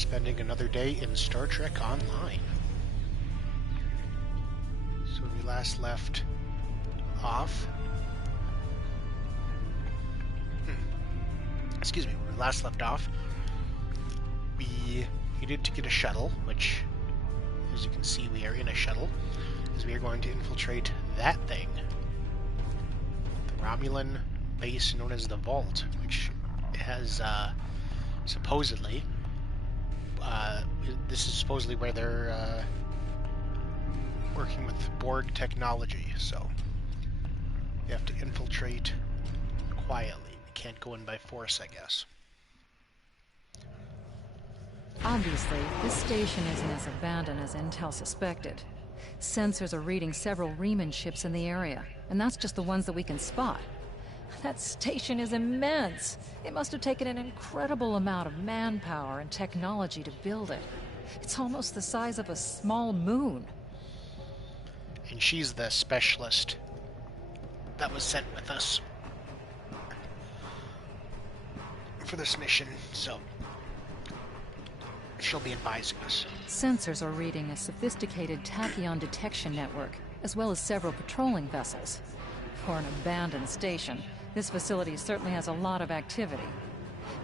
spending another day in Star Trek Online. So we last left off. Excuse me, when we last left off, we needed to get a shuttle, which, as you can see, we are in a shuttle, as we are going to infiltrate that thing. The Romulan base known as the Vault, which has, supposedly, this is supposedly where they're working with Borg technology, so you have to infiltrate quietly. You can't go in by force, I guess. Obviously, this station isn't as abandoned as Intel suspected. Sensors are reading several Riemann ships in the area, and that's just the ones that we can spot. That station is immense. It must have taken an incredible amount of manpower and technology to build it. It's almost the size of a small moon. And she's the specialist that was sent with us for this mission, so she'll be advising us. Sensors are reading a sophisticated tachyon detection network, as well as several patrolling vessels. For an abandoned station, this facility certainly has a lot of activity.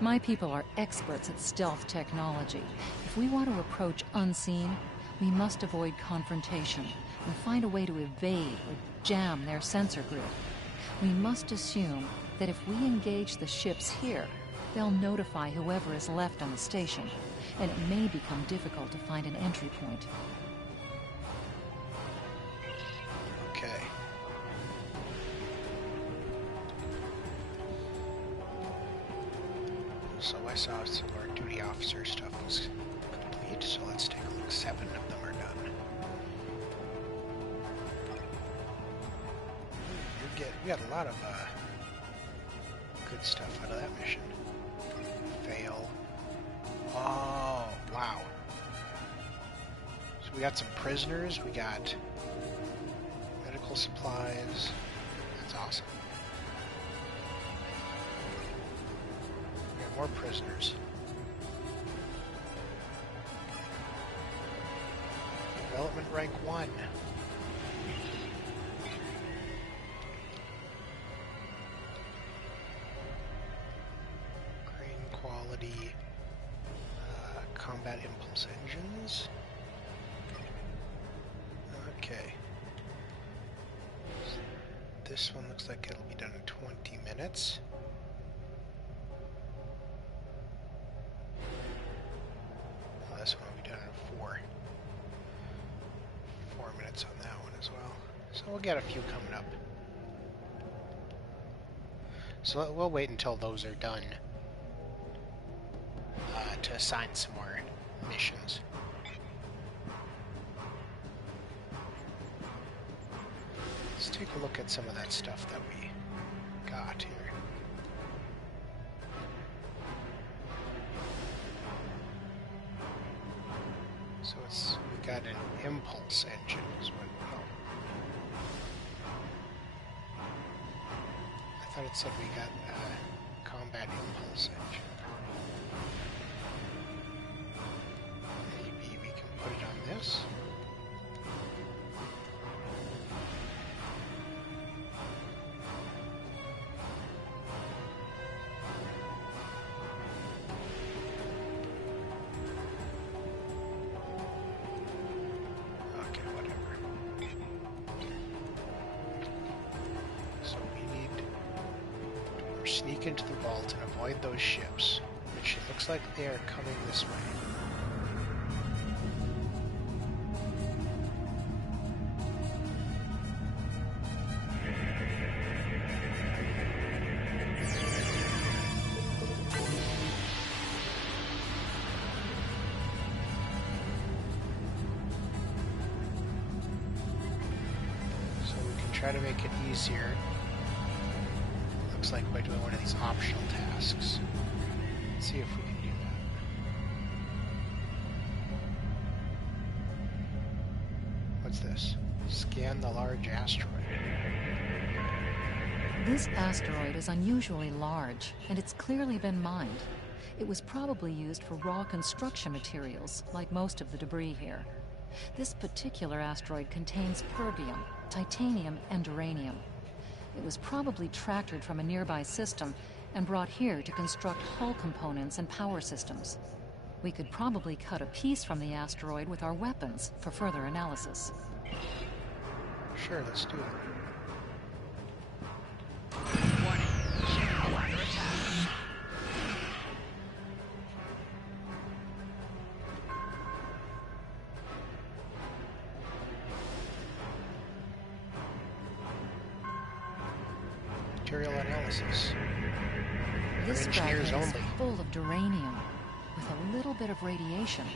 My people are experts at stealth technology. If we want to approach unseen, we must avoid confrontation and find a way to evade or jam their sensor grid. We must assume that if we engage the ships here, they'll notify whoever is left on the station, and it may become difficult to find an entry point. Okay. So I saw some of our duty officer stuff was complete, so let's take a look. 7 of them are done. We got a lot of good stuff out of that mission. Fail. Oh, wow. So we got some prisoners, we got medical supplies. That's awesome. We got more prisoners. Development rank 1. Quality combat impulse engines. Okay. This one looks like it'll be done in 20 minutes. Oh, this one will be done in 4. 4 minutes on that one as well. So we'll get a few coming up. So we'll wait until those are done to assign some more missions. Let's take a look at some of that stuff that we got here. So we got an impulse engine as well. I thought it said we got a combat impulse engine. Maybe we can put it on this. Okay, whatever. So we need to sneak into the vault and avoid those ships, which it looks like they are coming this way. Try to make it easier. Looks like by doing one of these optional tasks. Let's see if we can do that. What's this? Scan the large asteroid. This asteroid is unusually large, and it's clearly been mined. It was probably used for raw construction materials, like most of the debris here. This particular asteroid contains perbium, titanium, and uranium. It was probably tractored from a nearby system and brought here to construct hull components and power systems. We could probably cut a piece from the asteroid with our weapons for further analysis. Sure, let's do it. Warning. Ship is under attack. Material analysis. This For engineers fragment is only. full of duranium. With a little bit of radiation,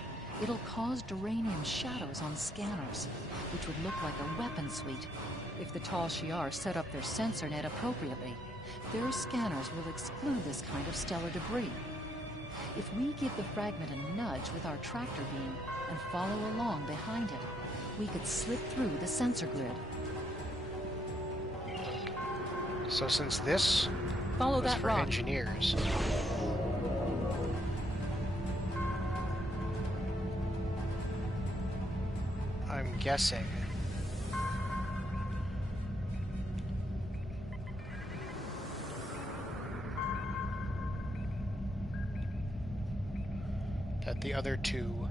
it'll cause duranium shadows on scanners, which would look like a weapon suite. If the Tal Shiar set up their sensor net appropriately, their scanners will exclude this kind of stellar debris. If we give the fragment a nudge with our tractor beam and follow along behind it, we could slip through the sensor grid. So since this Follow was that for rock. engineers, I'm guessing that the other two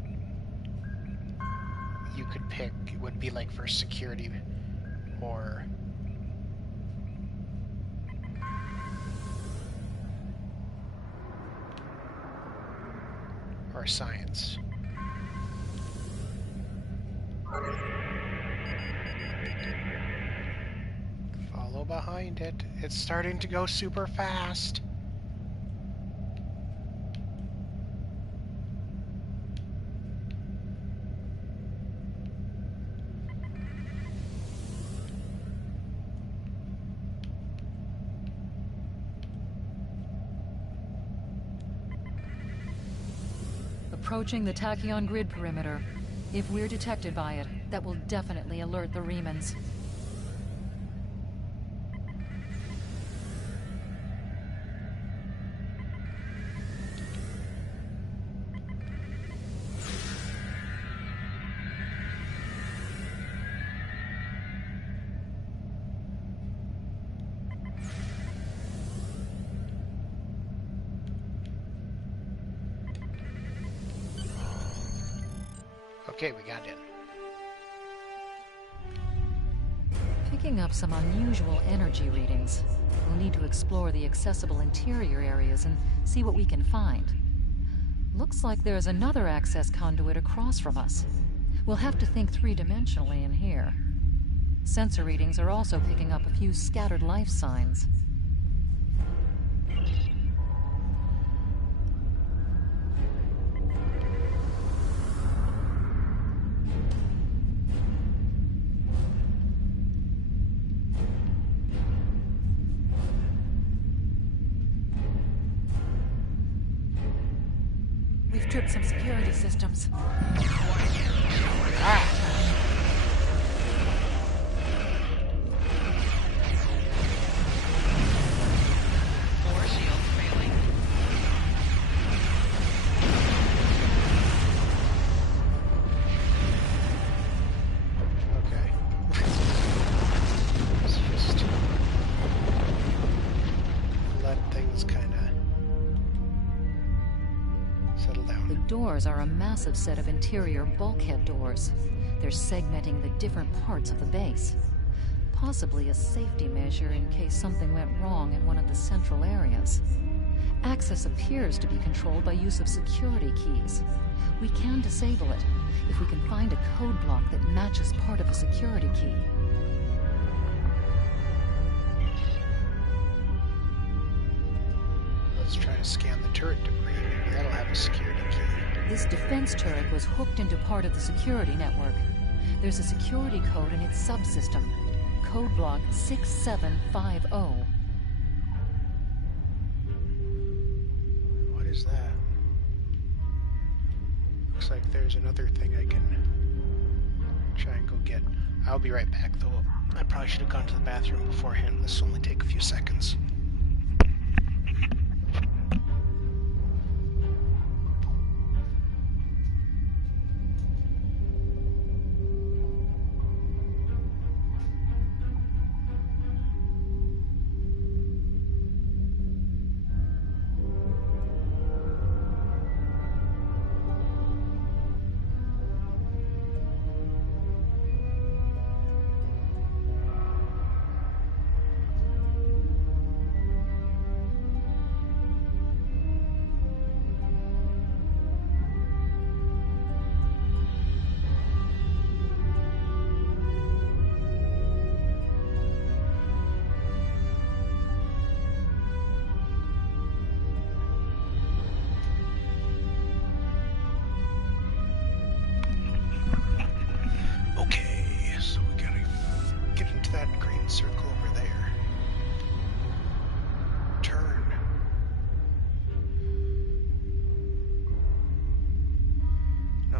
you could pick would be like for security or science. Follow behind it. It's starting to go super fast. Approaching the tachyon grid perimeter. If we're detected by it, that will definitely alert the Remans. Okay, we got in. Picking up some unusual energy readings. We'll need to explore the accessible interior areas and see what we can find. Looks like there's another access conduit across from us. We'll have to think three-dimensionally in here. Sensor readings are also picking up a few scattered life signs. We've tripped some security systems. Four shields failing. Okay. Let's just let things kind of settle The down. doors are a massive set of interior bulkhead doors. They're segmenting the different parts of the base. Possibly a safety measure in case something went wrong in one of the central areas. Access appears to be controlled by use of security keys. We can disable it if we can find a code block that matches part of a security key. Let's try to scan the turret debris. Maybe that'll have a security key. This defense turret was hooked into part of the security network. There's a security code in its subsystem. Code block 6750. What is that? Looks like there's another thing I can try and go get. I'll be right back, though. I probably should have gone to the bathroom beforehand. This will only take a few seconds.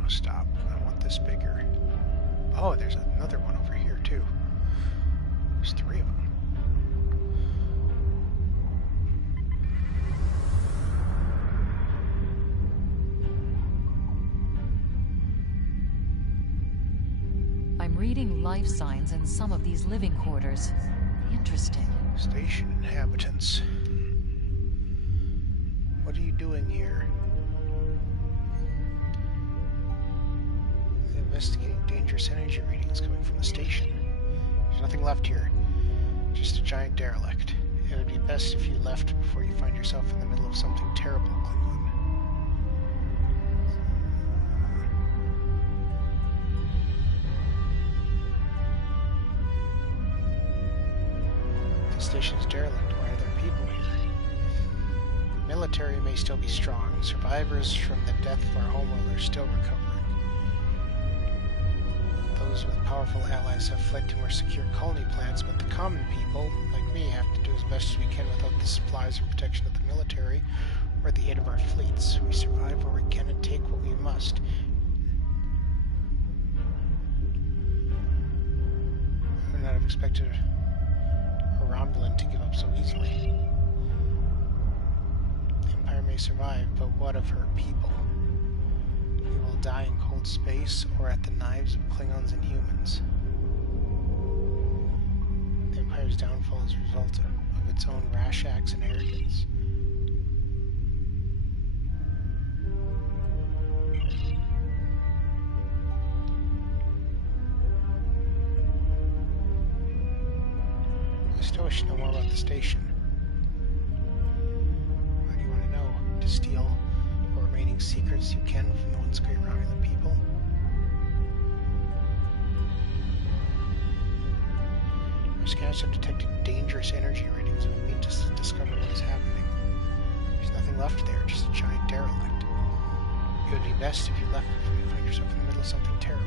to stop. I want this bigger. Oh, there's another one over here, too. There's 3 of them. I'm reading life signs in some of these living quarters. Interesting. Station inhabitants. What are you doing here? Investigating dangerous energy readings coming from the station. There's nothing left here. Just a giant derelict. It would be best if you left before you find yourself in the middle of something terrible, Klingon. The station is derelict. Why are there people here? The military may still be strong. Survivors from the death of our homeworld are still recovering. Those with powerful allies have fled to more secure colony plants, but the common people, like me, have to do as best as we can without the supplies or protection of the military or the aid of our fleets. We survive where we can and take what we must. I would not have expected a Romulan to give up so easily. The Empire may survive, but what of her people? We will die in cold space or at the knives of Klingons and humans. The Empire's downfall is a result of its own rash acts and arrogance. I still wish to know more about the station. What do you want to know? To steal the remaining secrets you can from the once great Romulan people? Our scanners have detected dangerous energy readings, and we need to discover what is happening. There's nothing left there, just a giant derelict. It would be best if you left before you find yourself in the middle of something terrible.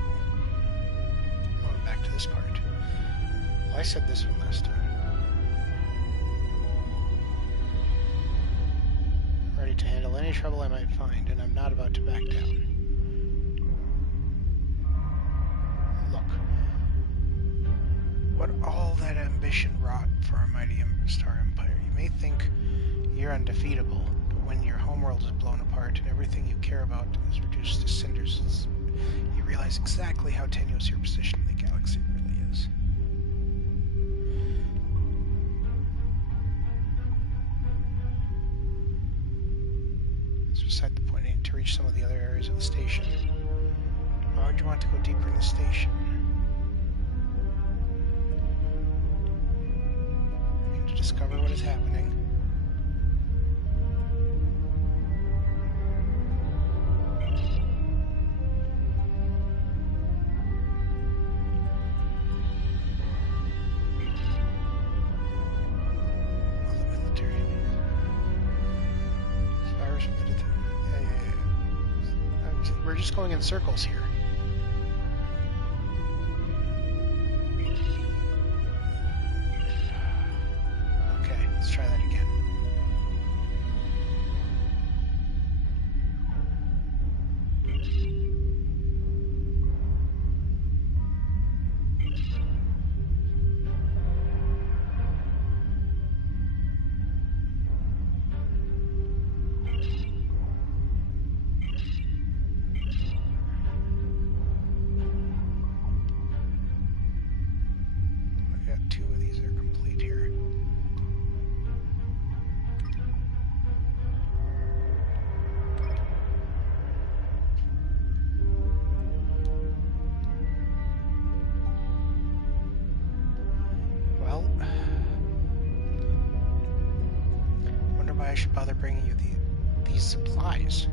I'm going back to this part. Well, I said this one last time. I'm ready to handle any trouble I might find, and I'm not about to back down. Look. What all that ambition wrought for our mighty Star Empire. You may think you're undefeatable, but when your homeworld is blown apart and everything you care about is reduced to cinders, you realize exactly how tenuous your position in the galaxy really is. It's beside the point. I need to reach some of the other areas of the station. Why would you want to go deeper in the station? To discover what is happening. All the military. Survivors from the death. We're just going in circles here. Let's try that again. I got 2 of these that are complete here. I should bother bringing you these supplies.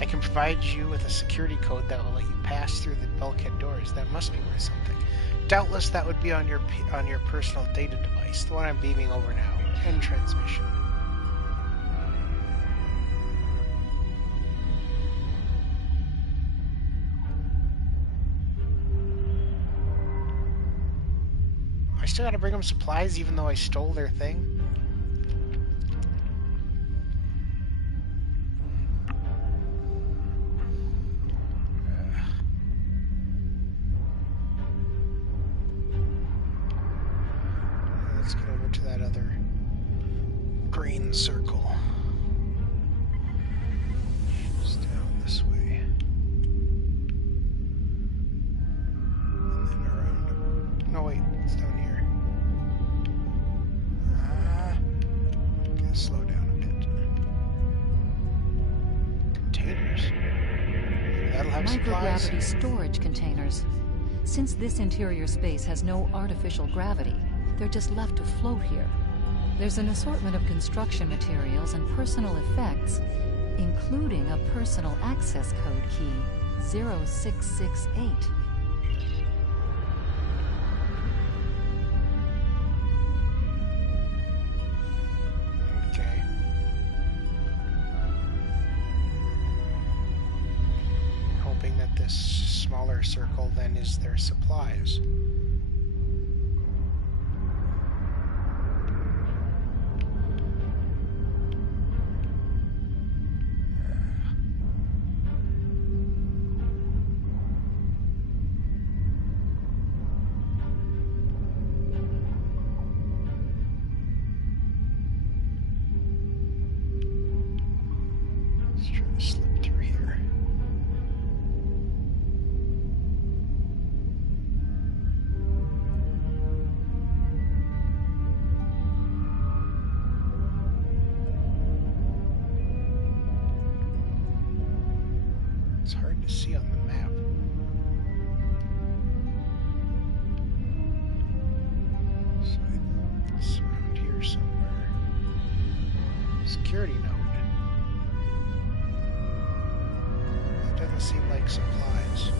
I can provide you with a security code that will let you pass through the bulkhead doors. That must be worth something. Doubtless that would be on your personal data device, the one I'm beaming over now. End transmission. still gotta bring them supplies even though I stole their thing? Let's get over to that other green circle. Just down this way. And then around. No, wait, it's down here. Gotta slow down a bit. Containers. That'll have supplies. Microgravity storage containers. Since this interior space has no artificial gravity, they're just left to float here. There's an assortment of construction materials and personal effects, including a personal access code key, 0668. Okay. Hoping that this smaller circle then is their supplies. Let's try to slip through here. It's hard to see on the map. So it's around here somewhere. Security node. That doesn't seem like supplies.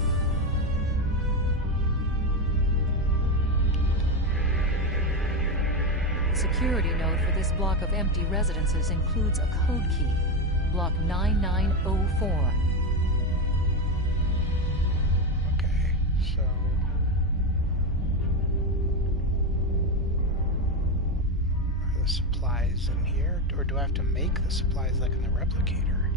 Security node for this block of empty residences includes a code key, block 9904. Okay, so are the supplies in here? Or do I have to make the supplies like in the replicator?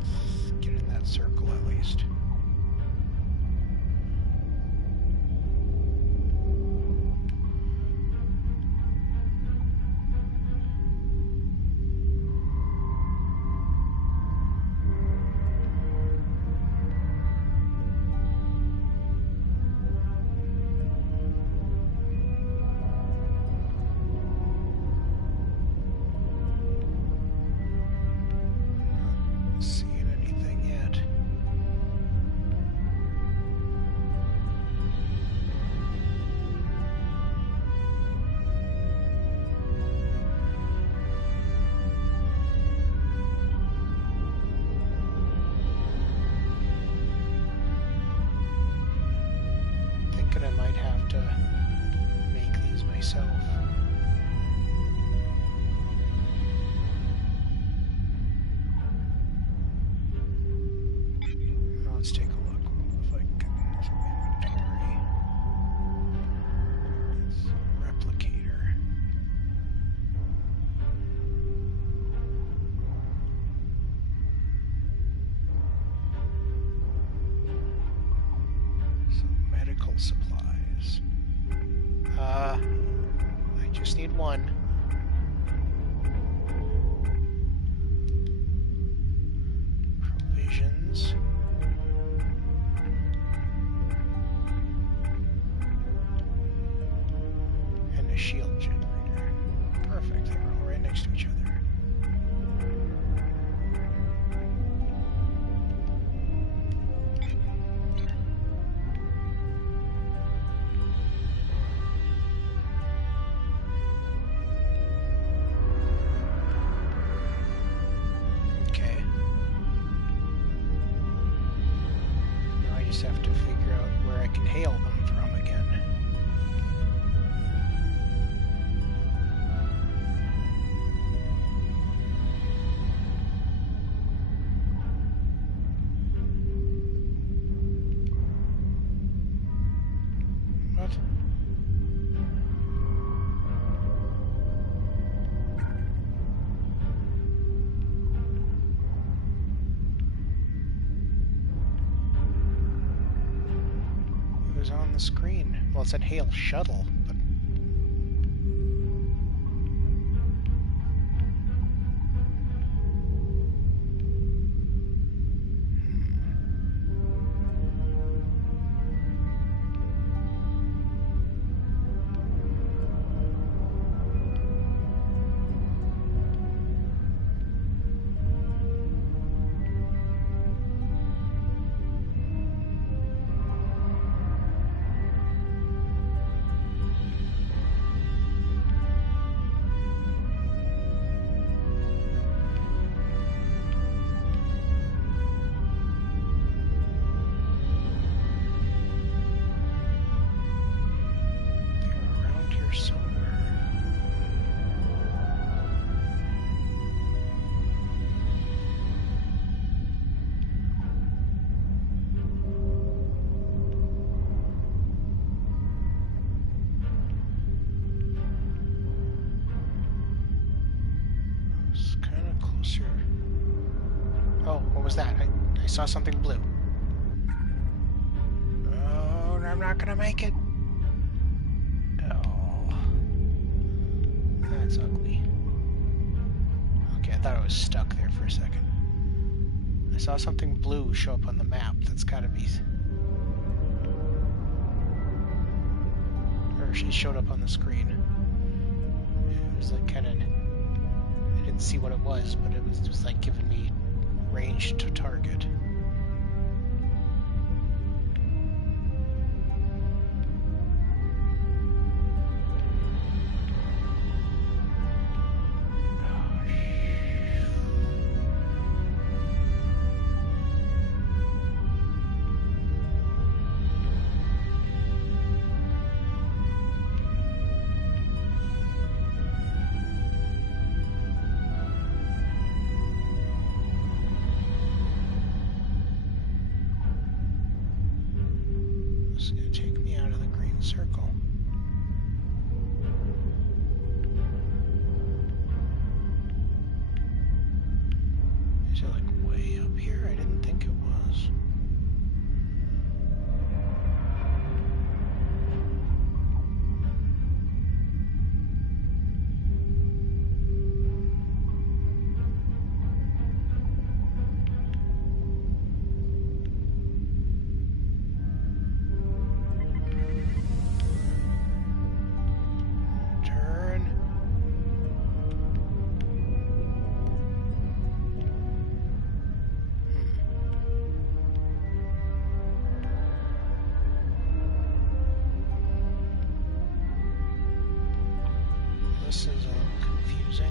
Let's get in that circle at least. Not seeing anything yet. Thinking I might have to make these myself. Now let's take a look. If I can inventory. It's replicator. Some medical supplies. I just need one. Provisions. And a shield generator. Perfect, they're all right next to each other. the screen? Well, it said Hail Shuttle, but... Oh, what was that? I saw something blue. Oh, I'm not gonna make it. Oh, that's ugly. Okay, I thought I was stuck there for a second. I saw something blue show up on the map. That's gotta be... Or it showed up on the screen. It was like kind of... I didn't see what it was, but it was just like giving me range to target. It's going to take me out of the green circle. Is it like way up here? I didn't think it was. This is a little confusing.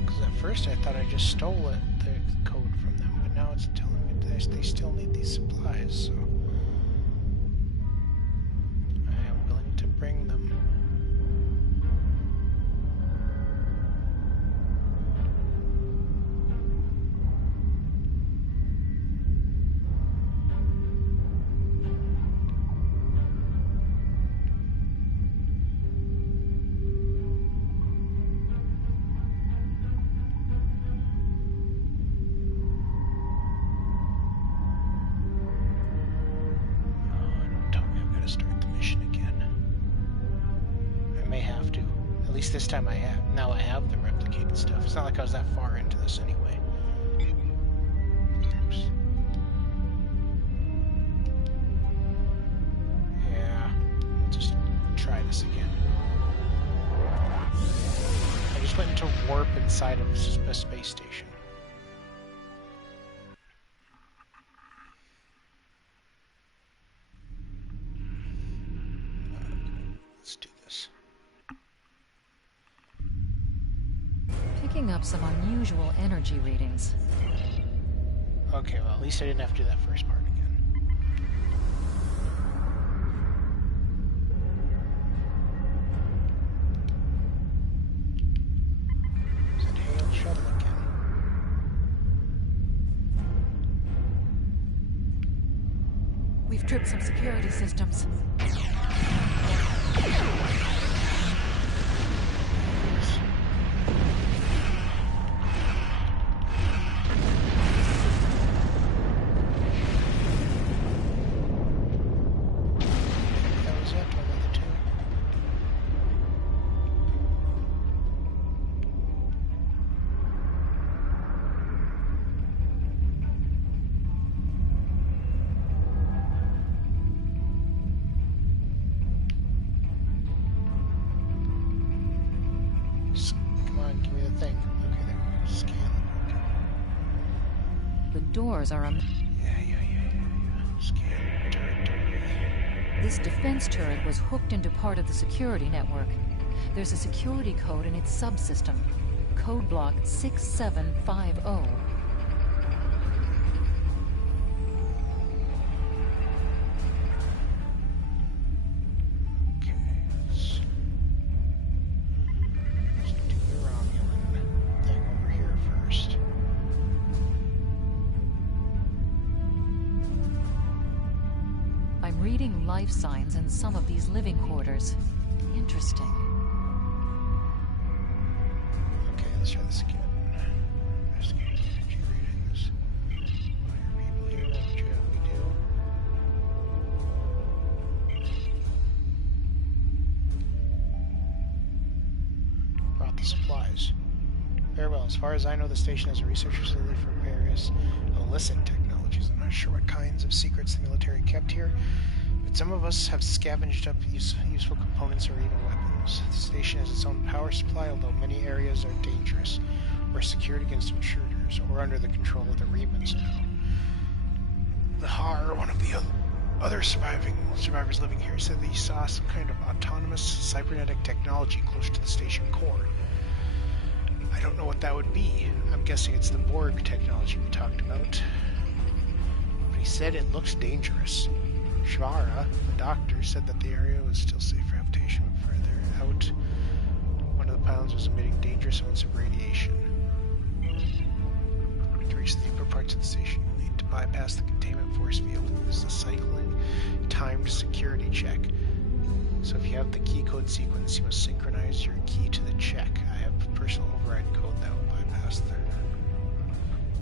Because at first I thought I just stole the code from them, but now it's telling me that they still need these supplies, so... bring them. Don't tell me I've got to start the mission again. May have to. At least this time I have. Now I have the replicated stuff. It's not like I was that far into this anyway. Oops. Yeah. Just try this again. I just went into warp inside of a space station. Let's do this. Picking up some unusual energy readings. Okay, well, at least I didn't have to do that first part again. Is it Hail Shuttle again? tripped some security systems. That was it, another two. Come on, give me the thing. Okay, there we go. Scan. Okay. The doors are Yeah. Scan. Turret. This defense turret was hooked into part of the security network. There's a security code in its subsystem. Code block 6750. Okay, let's do the Romulan thing over here first. I'm reading life signs in some of these living quarters. Interesting. Okay, let's try this again. Investigating energy readings. All your people here, what would you have me do? Brought the supplies. Very well. As far as I know, the station has a research facility for various illicit technologies. I'm not sure what kinds of secrets the military kept here, but some of us have scavenged up useful components or even weapons. The station has its own power supply, although many areas are dangerous or secured against intruders or under the control of the Remans now. The Har, one of the other survivors living here, said that he saw some kind of autonomous cybernetic technology close to the station core. I don't know what that would be. I'm guessing it's the Borg technology we talked about. But he said it looks dangerous. Shvara, the doctor, said that the area was still safe for habitation, but further out, one of the pylons was emitting dangerous amounts of radiation. To reach the deeper parts of the station, you'll need to bypass the containment force field and use the cycling timed security check. So if you have the key code sequence, you must synchronize your key to the check. I have a personal override code that will bypass there.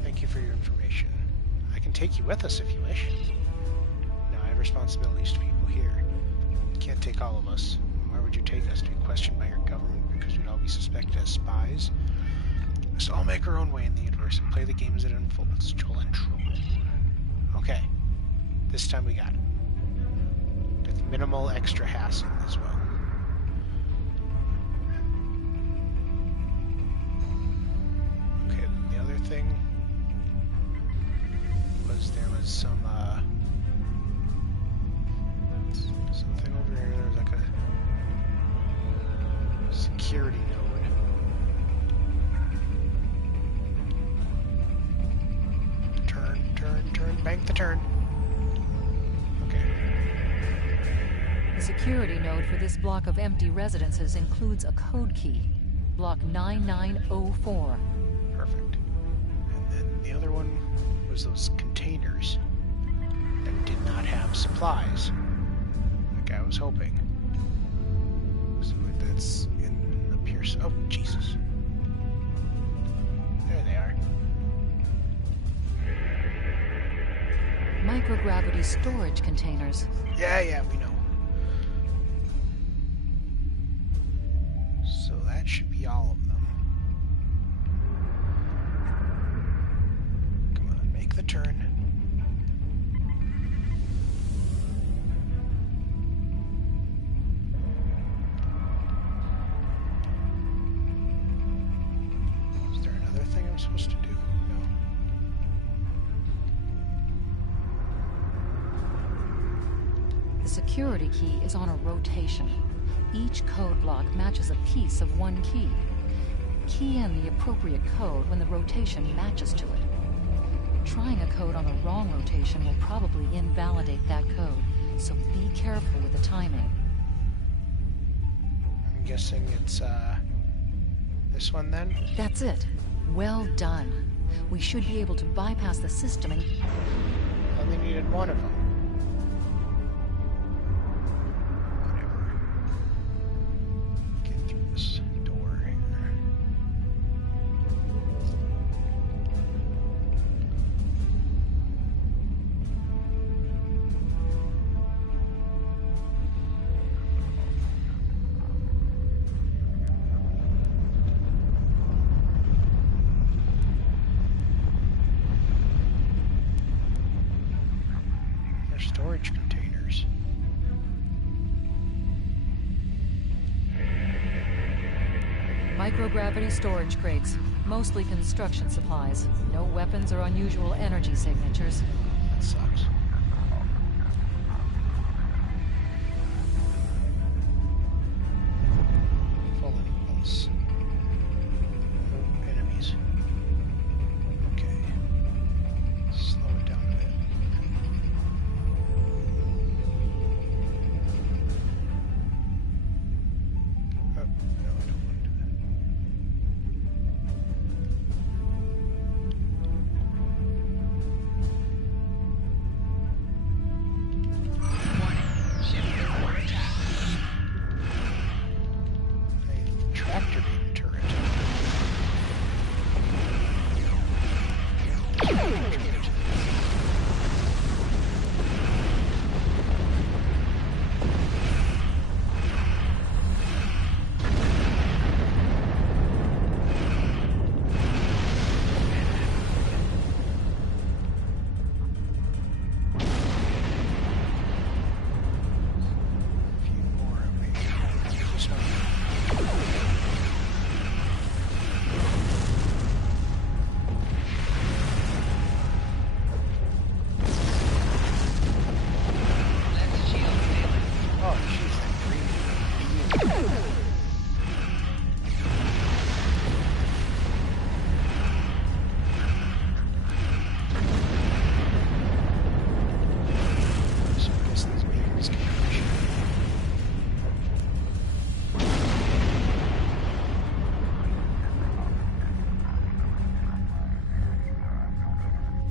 Thank you for your information. I can take you with us if you wish. No, I have responsibilities to people here. You can't take all of us. Where would you take us? To be questioned by your government because we'd all be suspected as spies? Let's all make our own way in the universe and play the game as it unfolds. Joel and Troll. Okay. This time we got it. With minimal extra hassle as well. Okay, the other thing was there was something over here. There was like a security node. Turn, bank the turn. Okay. The security node for this block of empty residences includes a code key. Block 9904. Perfect. And then the other one was those containers that did not have supplies, like I was hoping. So that's in the Pierce. Oh, Jesus. There they are. Microgravity storage containers. Yeah, we know. So that should be all of them. Come on, make the turn. Is there another thing I'm supposed to do? No. The security key is on a rotation. Each code block matches a piece of one key. Key in the appropriate code when the rotation matches to it. Trying a code on the wrong rotation will probably invalidate that code, so be careful with the timing. I'm guessing it's, this one then? That's it. Well done. We should be able to bypass the system and... I only needed one of them. Microgravity storage crates, mostly construction supplies. No weapons or unusual energy signatures. That sucks. Fallen pulse. No enemies. Okay. Slow it down a bit. Oh, no, I don't want to do that. Warning. Ship is under attack. A tractor beam turret. A few more away. This one. Left shield failing. Oh, jeez, that green beam. So I guess these beams can push.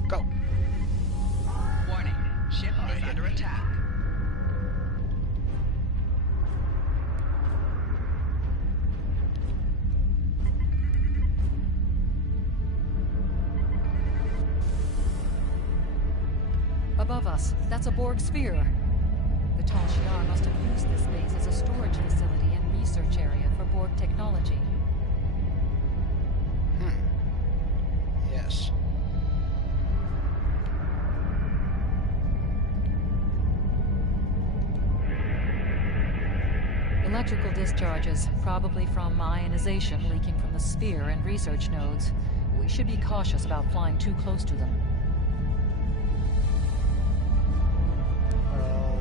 Go. Warning. Ship is under attack. Above us, that's a Borg sphere. The Tal Shiar must have used this base as a storage facility and research area for Borg technology. Yes. Electrical discharges, probably from ionization leaking from the sphere and research nodes. We should be cautious about flying too close to them. Well,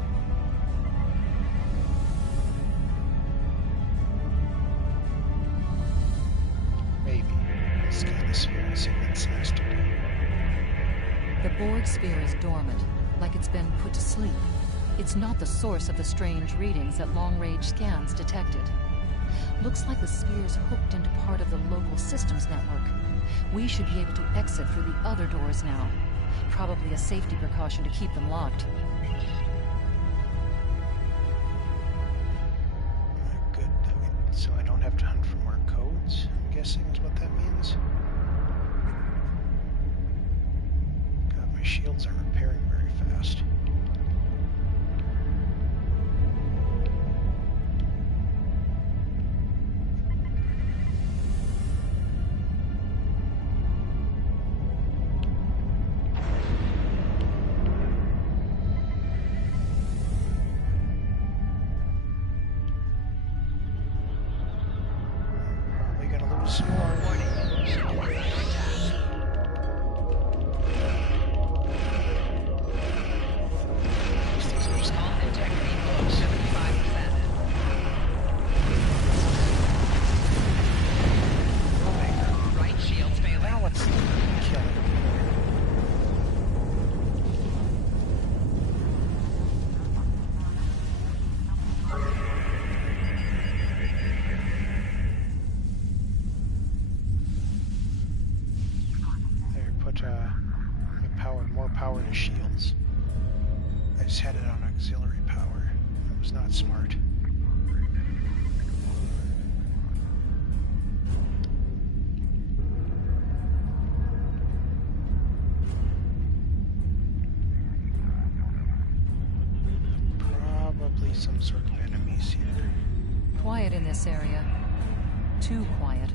maybe. Let's scan the sphere and see what it says to do. The Borg sphere is dormant, like it's been put to sleep. It's not the source of the strange readings that long-range scans detected. Looks like the sphere's hooked into part of the local systems network. We should be able to exit through the other doors now. Probably a safety precaution to keep them locked. Good. So I don't have to hunt for more codes, I'm guessing is what that means. God, my shields aren't repairing very fast. Probably gonna lose some more. Warning. Ship is under attack. Hull integrity below 75%. Right shield failing. Now it's killing. There, put more power to shields. I just had it on auxiliary power. That was not smart. Probably some sort of enemies here. Quiet in this area. Too quiet.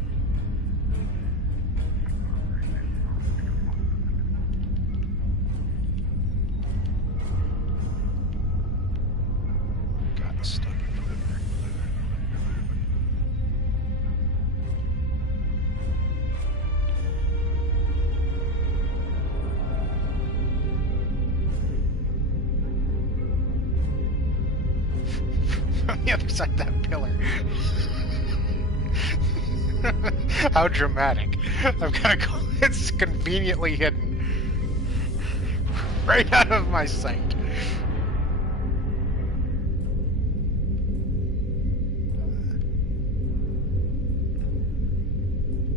Got stuck everywhere. on the other side of that pillar. How dramatic. I've got to go. It's conveniently hidden. Right out of my sight.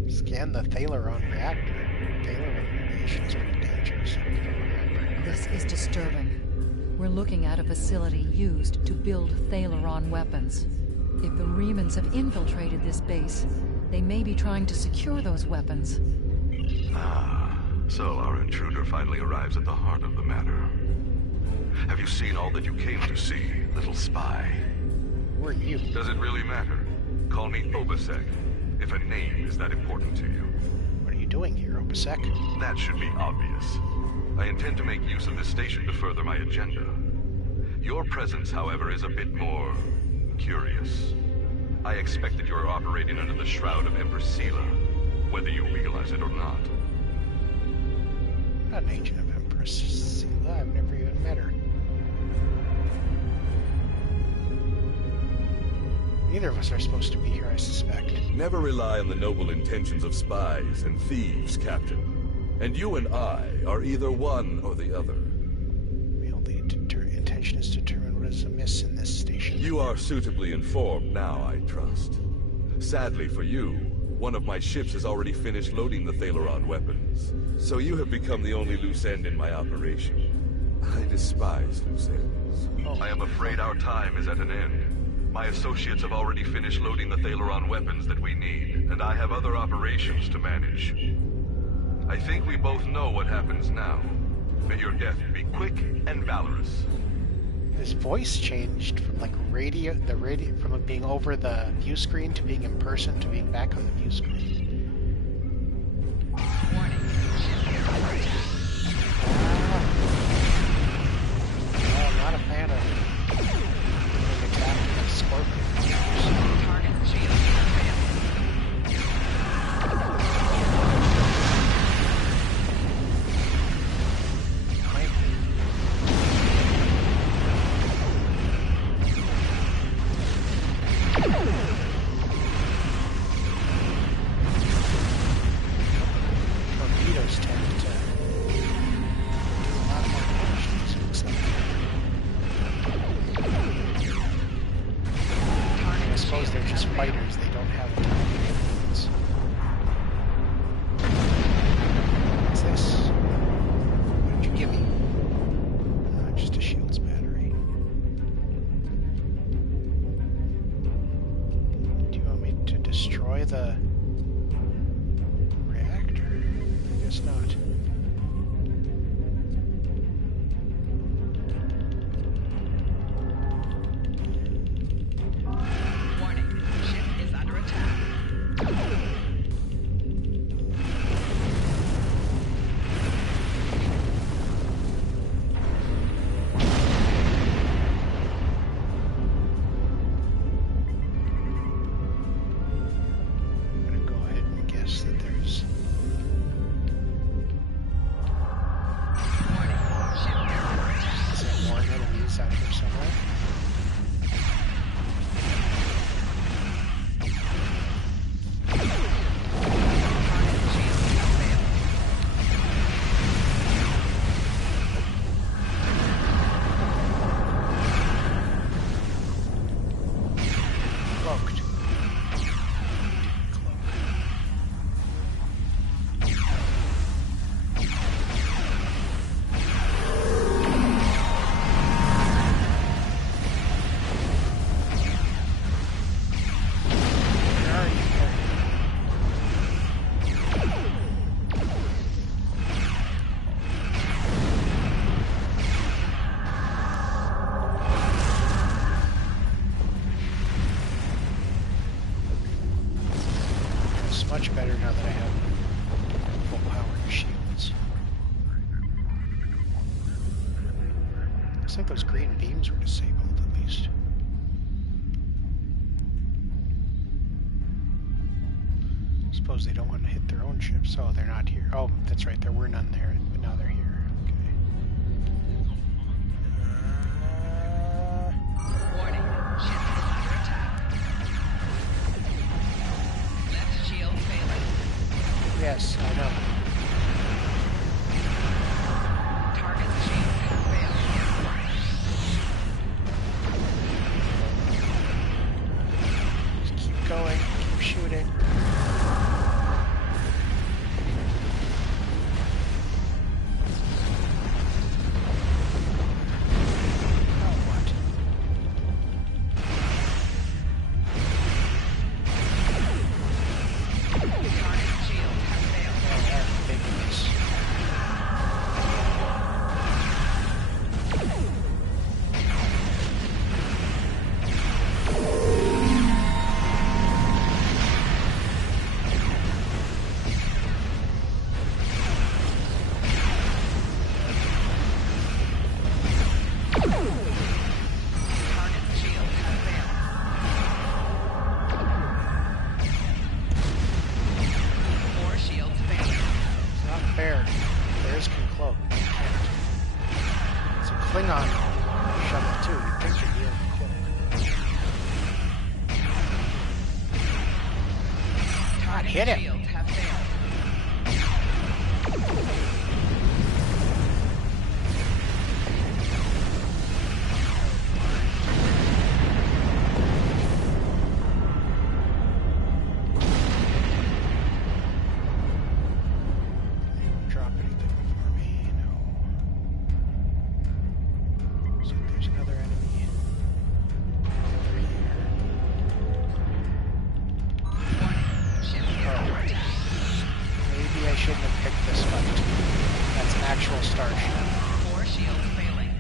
Scan the Thaleron reactor. Thaleron radiation is pretty dangerous. I don't remember. This is disturbing. We're looking at a facility used to build Thaleron weapons. If the Remans have infiltrated this base, they may be trying to secure those weapons. Ah, so our intruder finally arrives at the heart of the matter. Have you seen all that you came to see, little spy? Who are you? Does it really matter? Call me Obasek, if a name is that important to you. What are you doing here, Obasek? That should be obvious. I intend to make use of this station to further my agenda. Your presence, however, is a bit more curious. I expect that you are operating under the shroud of Empress Sela, whether you realize it or not. I'm not an agent of Empress Sela. I've never even met her. Neither of us are supposed to be here, I suspect. Never rely on the noble intentions of spies and thieves, Captain. And you and I are either one or the other. The only intention is to determine what is amiss in this station. You are suitably informed now, I trust. Sadly for you, one of my ships has already finished loading the Thaleron weapons. So you have become the only loose end in my operation. I despise loose ends. Oh. I am afraid our time is at an end. My associates have already finished loading the Thaleron weapons that we need, and I have other operations to manage. I think we both know what happens now. May your death be quick and valorous. His voice changed from like from it being over the view screen to being in person to being back on the view screen. Warning. I'm not a fan of being attacked by scorpions. Target's shield failed. Torpedoes tend to do a lot more damage than this looks like. I suppose they're just fighters, they don't have a ton of weapons. What's this? What did you give me? Just a shield's battery. Do you want me to destroy the reactor? I guess not. Warning. Ship is under attack. I'm gonna go ahead and guess that there's... Warning. Ship is under attack. Is there more enemies out here somewhere? Target's shield failed. Cloaked. Cloak. Where are you? It's much better now that I have full power shields. Looks like those green beams were disabled at least. Suppose they don't want to hit their own ships. Oh, they're not here. Oh, that's right. There were none there, but now they're here. Okay. Warning. Ship is Yes, I know. Target's shield has failed. Just keep going, keep shooting. Oh, what? Target's shield has failed. Oh, that's big miss. Target's shield has failed. More shields failing. It's not fair. Bears can cloak. They can't. It's a Klingon shuttle, too. You'd think they'd be able to cloak. God, hit Target's him! shields have failed. They won't drop anything for me, no. So there's another enemy over here. Warning. Ship is under attack. Maybe I shouldn't have picked this fight. That's an actual starship. More shields failing.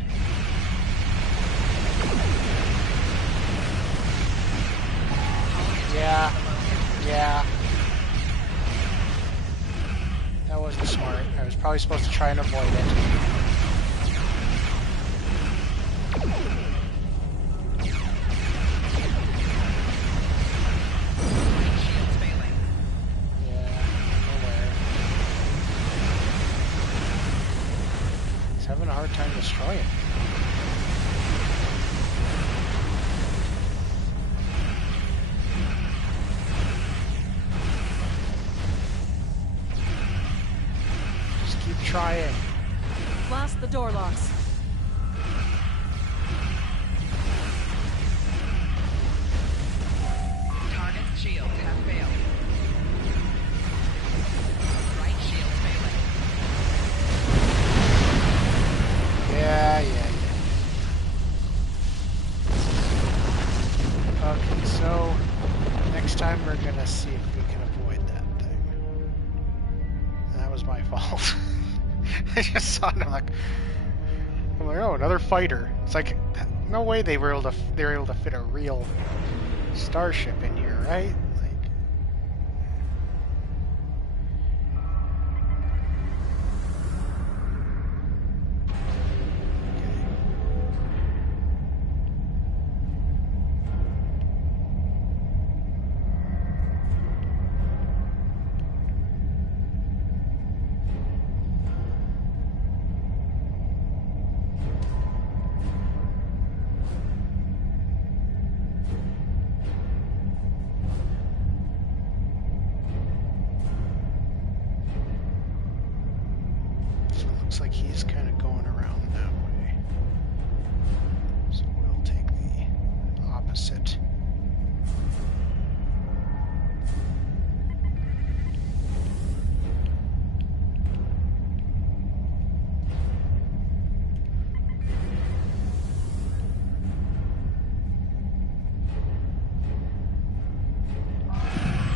Yeah. Yeah. That wasn't smart. I was probably supposed to try and avoid it. Shields failing. Yeah, I'm aware. He's having a hard time destroying. Just keep trying. Blast the door locks. Target's shields have failed. Right shield failing. Yeah. Okay, so next time we're gonna see if we can avoid that thing. That was my fault. I just saw it and I'm like, oh, another fighter. It's like, no way they were able to fit a real starship in here, right? Like, okay. So it looks like he's kind of going around that way. So we'll take the opposite.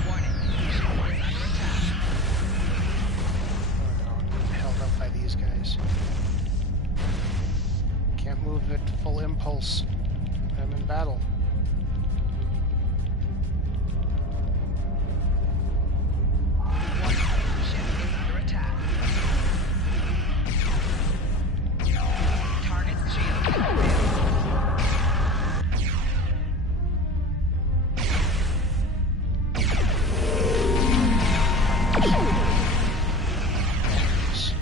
Warning. Ship is under attack. Oh no, I'm getting held up by these guys. Can't move at full impulse. I'm in battle. Warning. Ship is under attack. Target's shield has failed. Yes.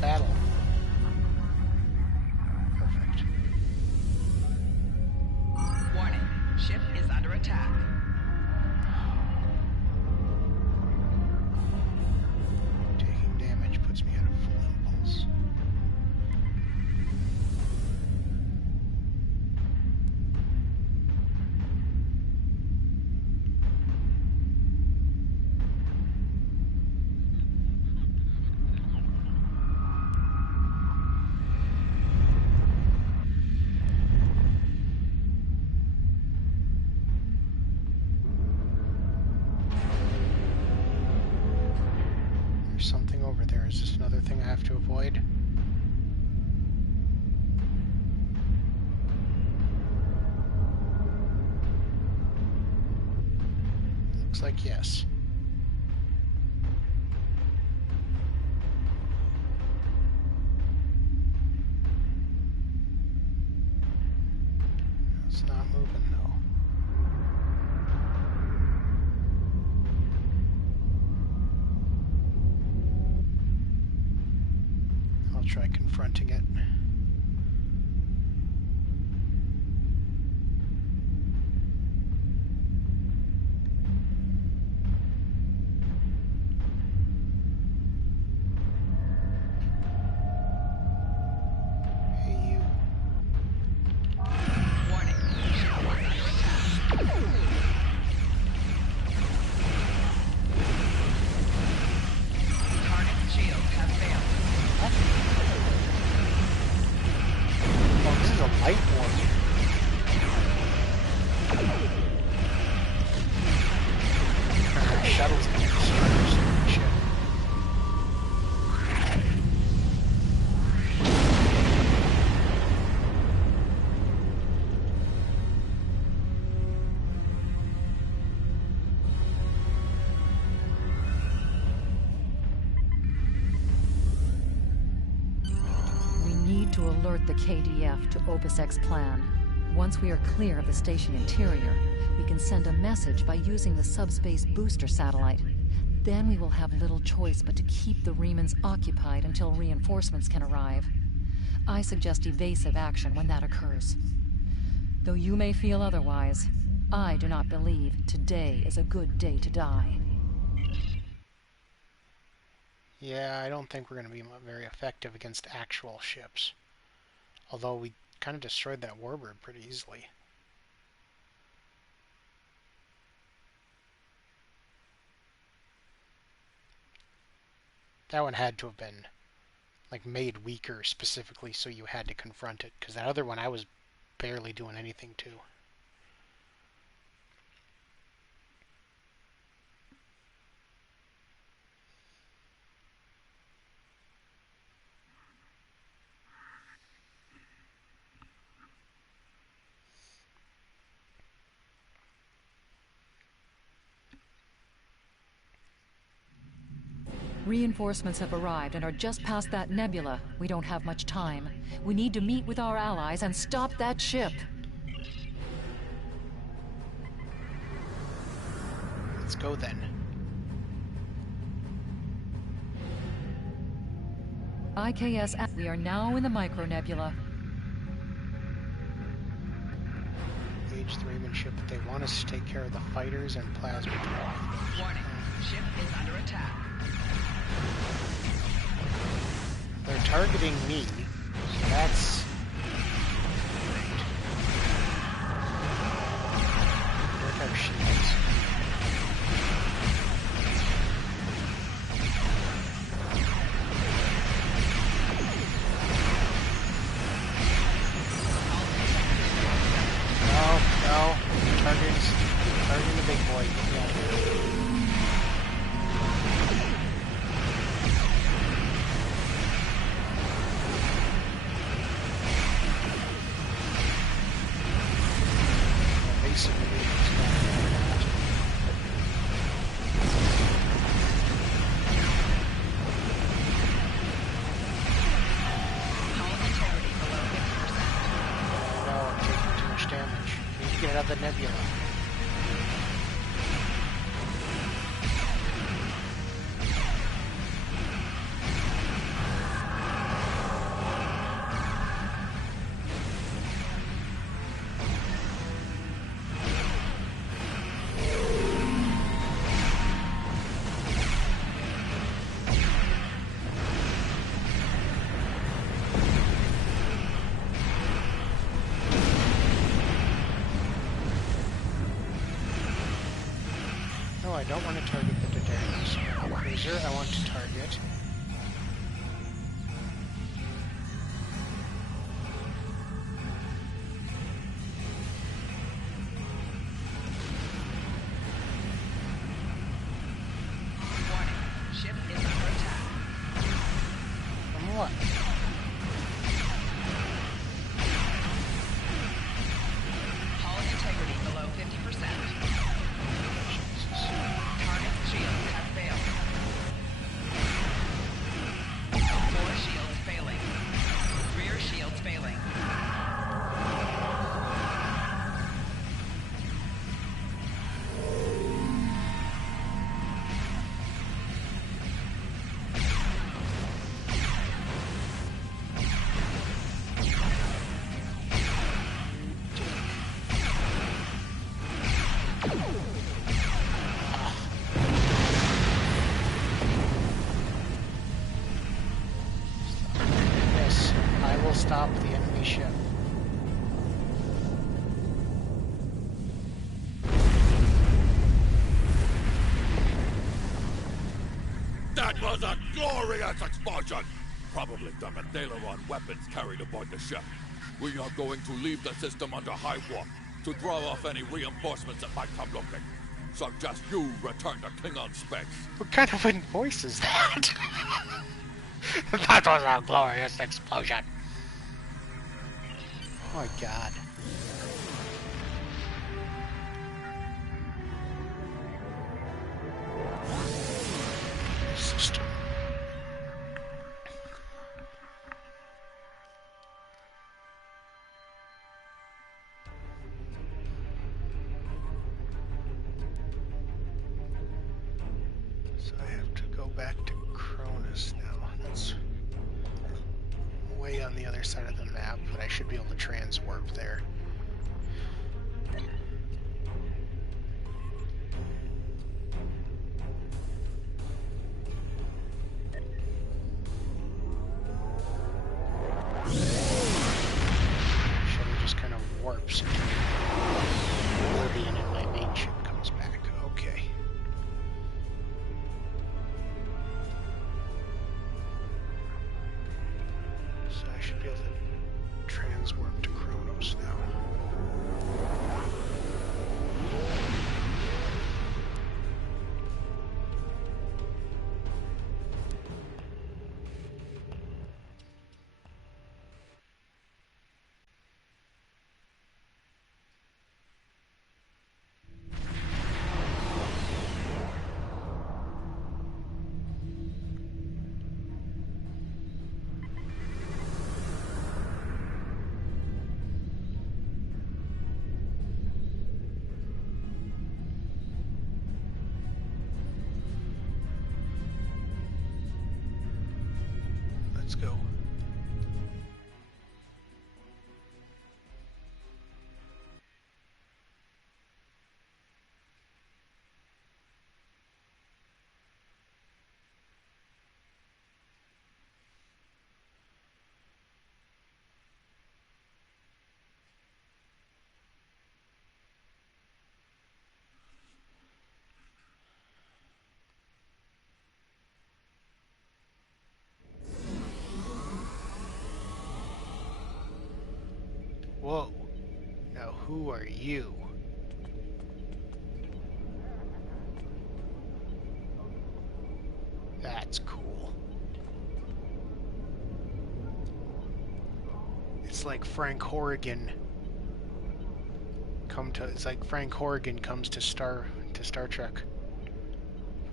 battle. Perfect. Warning. Ship is under attack. Taking damage puts me at a full impulse. Something over there. Is this another thing I have to avoid? Looks like yes. It's not moving though. I'll try confronting it. Hey, you. Warning. Ship is under attack. Target shields have failed. Oh, this is a light one. Our shuttle's gonna destroy the ship. We need to alert the KDF to OPUS-X plan. Once we are clear of the station interior, we can send a message by using the subspace booster satellite. Then we will have little choice but to keep the Remans occupied until reinforcements can arrive. I suggest evasive action when that occurs. Though you may feel otherwise, I do not believe today is a good day to die. Yeah, I don't think we're going to be very effective against actual ships. Although we kind of destroyed that warbird pretty easily. That one had to have been like made weaker specifically so you had to confront it, because that other one I was barely doing anything to. Reinforcements have arrived and are just past that nebula. We don't have much time. We need to meet with our allies and stop that ship. Let's go then. IKS, we are now in the micronebula. Engage the Raymond ship, but they want us to take care of the fighters and plasma drones. Warning. Ship is under attack. They're targeting me, so that's great. Work our shields. No, targeting the big boy. Yeah. I don't want to target the D'Derios. Cruiser, I want to target. Warning. Ship is under attack. From what? Hull integrity below 50%. Target's shields have failed. 4 shields failing. Rear shields failing. Yes, I will stop the enemy ship. That was a glorious explosion! Probably the Medaleron weapons carried aboard the ship. We are going to leave the system under high warp to draw off any reinforcements that might come looking. Suggest you return to Klingon space. What kind of a voice is that? That was a glorious explosion. Oh my god. System. So I have to go back to Cronus now. That's way on the other side of the map, but I should be able to transwarp there. Shuttle just kind of warps into oblivion and my main ship comes back. Okay. So I should be able to transwarp to Kronos now. Let's go. Whoa. Now who are you? That's cool. It's like Frank Horrigan it's like Frank Horrigan comes to Star Trek.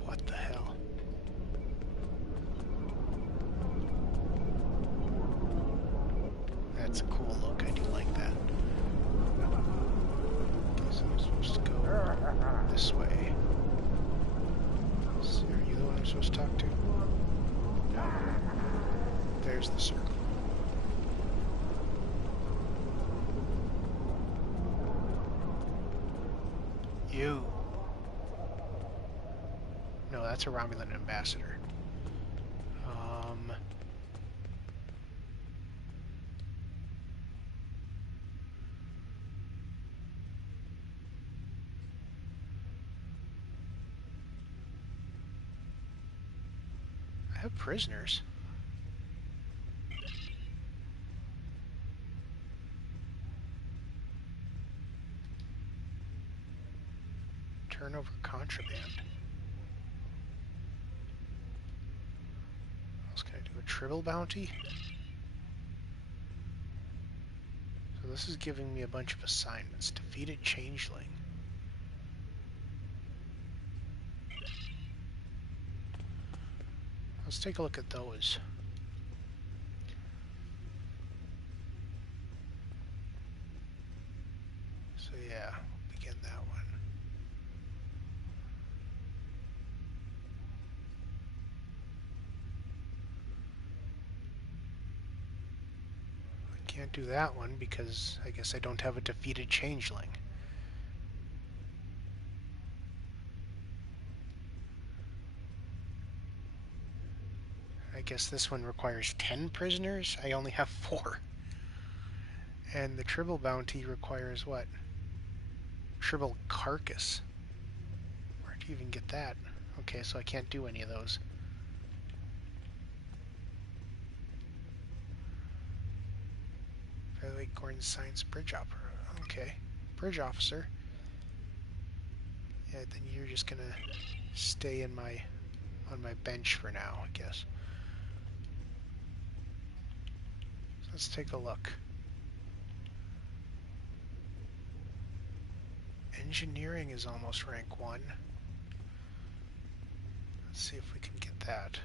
What the hell? That's a cool look. I do like that. Okay, so I'm supposed to go this way. So are you the one I'm supposed to talk to? No. There's the circle. You. No, that's a Romulan ambassador. have prisoners. Turnover contraband. What else can I do? A tribble bounty? So this is giving me a bunch of assignments. Defeated changeling. Let's take a look at those. So yeah, begin that one. I can't do that one because I guess I don't have a defeated changeling. I guess this one requires 10 prisoners. I only have 4. And the tribble bounty requires what? Tribble carcass. Where'd you even get that? Okay, so I can't do any of those. Fairlake Gordon Science Bridge Opera. Okay. Bridge officer. Yeah, then you're just gonna stay in on my bench for now, I guess. So let's take a look. Engineering is almost rank 1. Let's see if we can get that.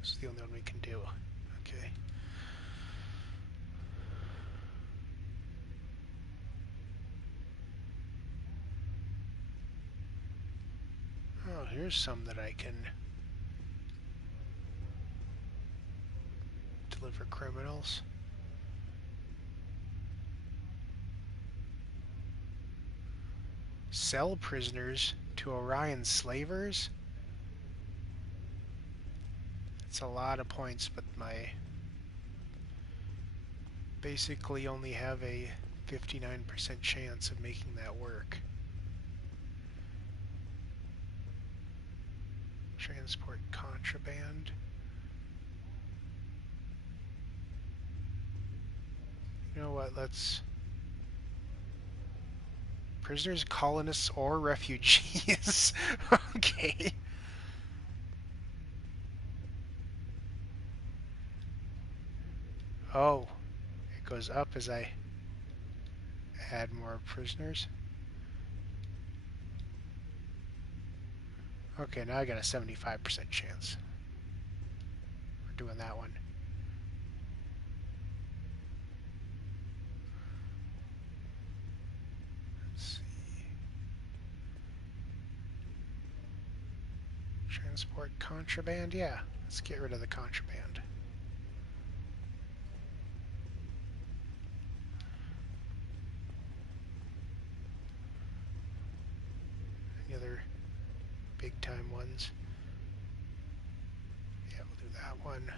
This is the only one we can do. Okay. Oh, here's some that I can deliver criminals. Sell prisoners to Orion slavers? It's a lot of points, but my basically only have a 59% chance of making that work. Transport contraband. You know what, let's... Prisoners, colonists, or refugees. Okay. Oh, it goes up as I add more prisoners. Okay, now I got a 75% chance. We're doing that one. Let's see. Transport contraband? Yeah, let's get rid of the contraband. Any other big time ones? Yeah, we'll do that one.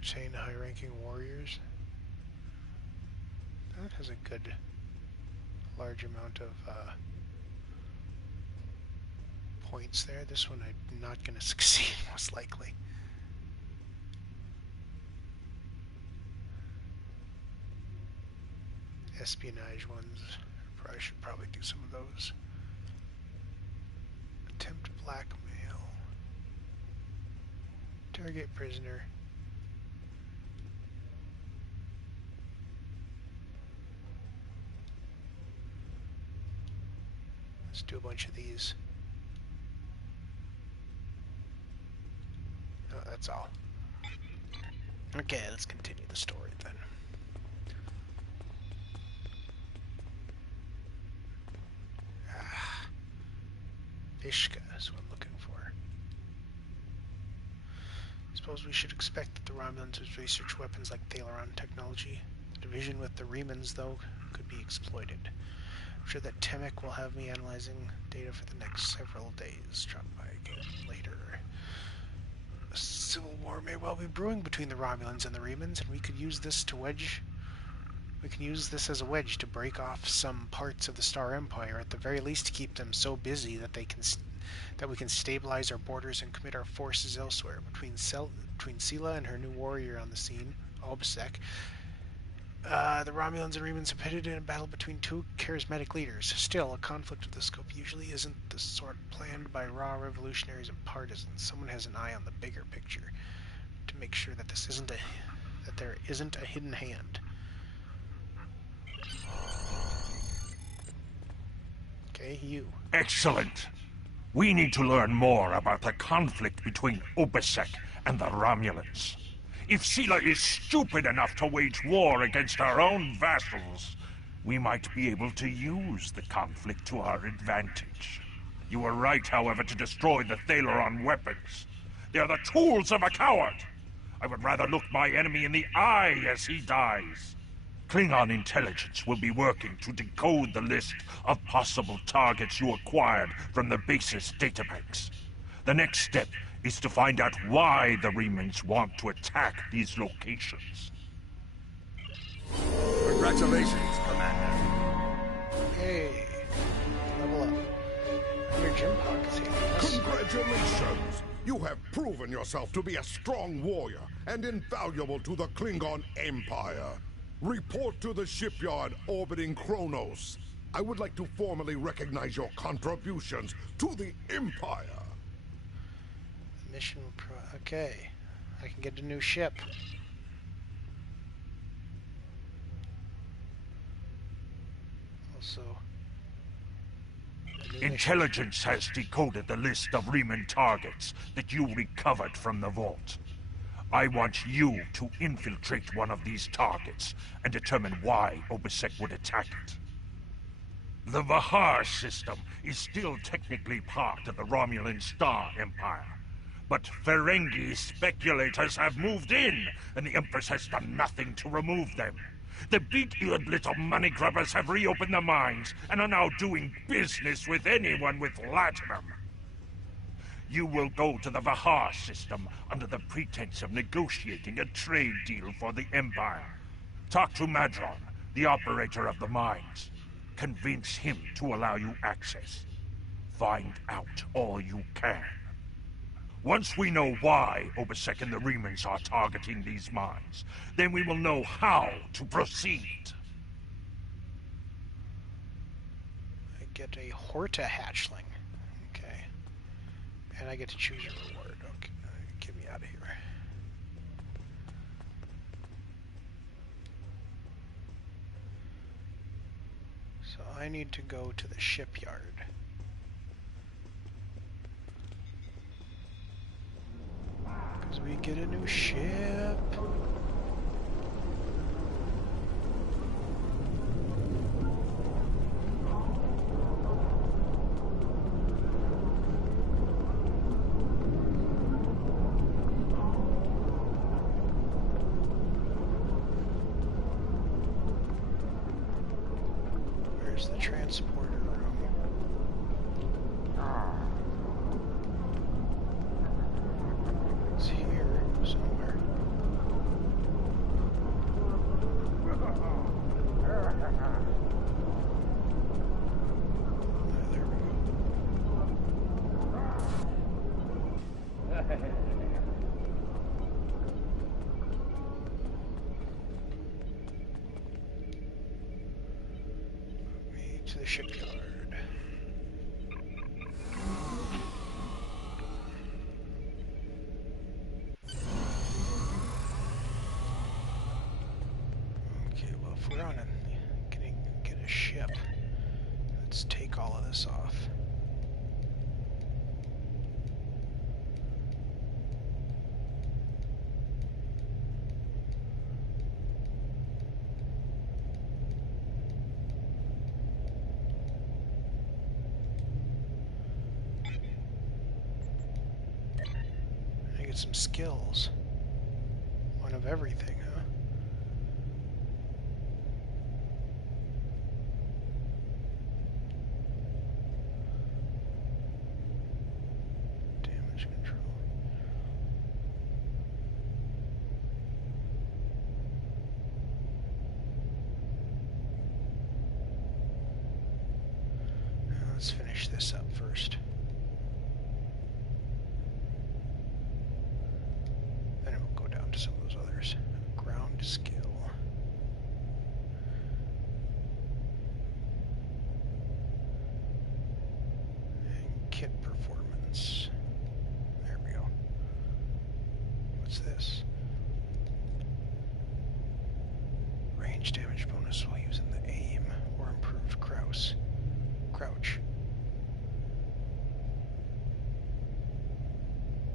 Entertain high-ranking warriors. That has a good, large amount of points there. This one I'm not going to succeed, most likely. Espionage ones. I should probably do some of those. Attempt blackmail. Target prisoner. Let's do a bunch of these. Oh, that's all. Okay, let's continue the story then. Vishka is what I'm looking for. suppose we should expect that the Romulans would research weapons like Thaleron technology. The division with the Remans, though, could be exploited. I'm sure that Temek will have me analyzing data for the next several days. Drop by again later. A civil war may well be brewing between the Romulans and the Remans, and we could use this to wedge. We can use this as a wedge to break off some parts of the Star Empire, at the very least to keep them so busy that we can stabilize our borders and commit our forces elsewhere. Between Sela and her new warrior on the scene, Obsec, the Romulans and Remans have pitted in a battle between two charismatic leaders. Still, a conflict of this scope usually isn't the sort planned by raw revolutionaries and partisans. Someone has an eye on the bigger picture to make sure that there isn't a hidden hand. Okay, you. Excellent. We need to learn more about the conflict between Obsec and the Romulans. If Sela is stupid enough to wage war against her own vassals, we might be able to use the conflict to our advantage. You were right, however, to destroy the Thaleron weapons. They are the tools of a coward. I would rather look my enemy in the eye as he dies. Klingon intelligence will be working to decode the list of possible targets you acquired from the base's databanks. The next step is to find out why the Remans want to attack these locations. Congratulations, Commander. Hey, level up. Your gym pockets here. Congratulations! You have proven yourself to be a strong warrior and invaluable to the Klingon Empire. Report to the shipyard orbiting Kronos. I would like to formally recognize your contributions to the Empire. Mission okay. I can get a new ship. Also, Intelligence has decoded the list of Reman targets that you recovered from the vault. I want you to infiltrate one of these targets and determine why Obsec would attack it. The Vahar system is still technically part of the Romulan Star Empire, but Ferengi speculators have moved in, and the Empress has done nothing to remove them. The beat-eared little money grubbers have reopened the mines and are now doing business with anyone with latinum. You will go to the Vahar system under the pretense of negotiating a trade deal for the Empire. Talk to Madron, the operator of the mines. Convince him to allow you access. Find out all you can. Once we know why Obsec and the Remans are targeting these mines, then we will know how to proceed. I get a Horta hatchling. Okay. And I get to choose a reward. Okay, get me out of here. So I need to go to the shipyard. Because we get a new ship. Where's the transporter room? It's here somewhere. There we go. Me to the shipyard. Okay, well, if we're on get a ship, let's take all of this off. I get some skills. of everything, huh? Damage control. Let's finish this up first. Then it will go down to some of those others. Ground skill. And kit performance. There we go. What's this? Range damage bonus while using the aim or improved crouch.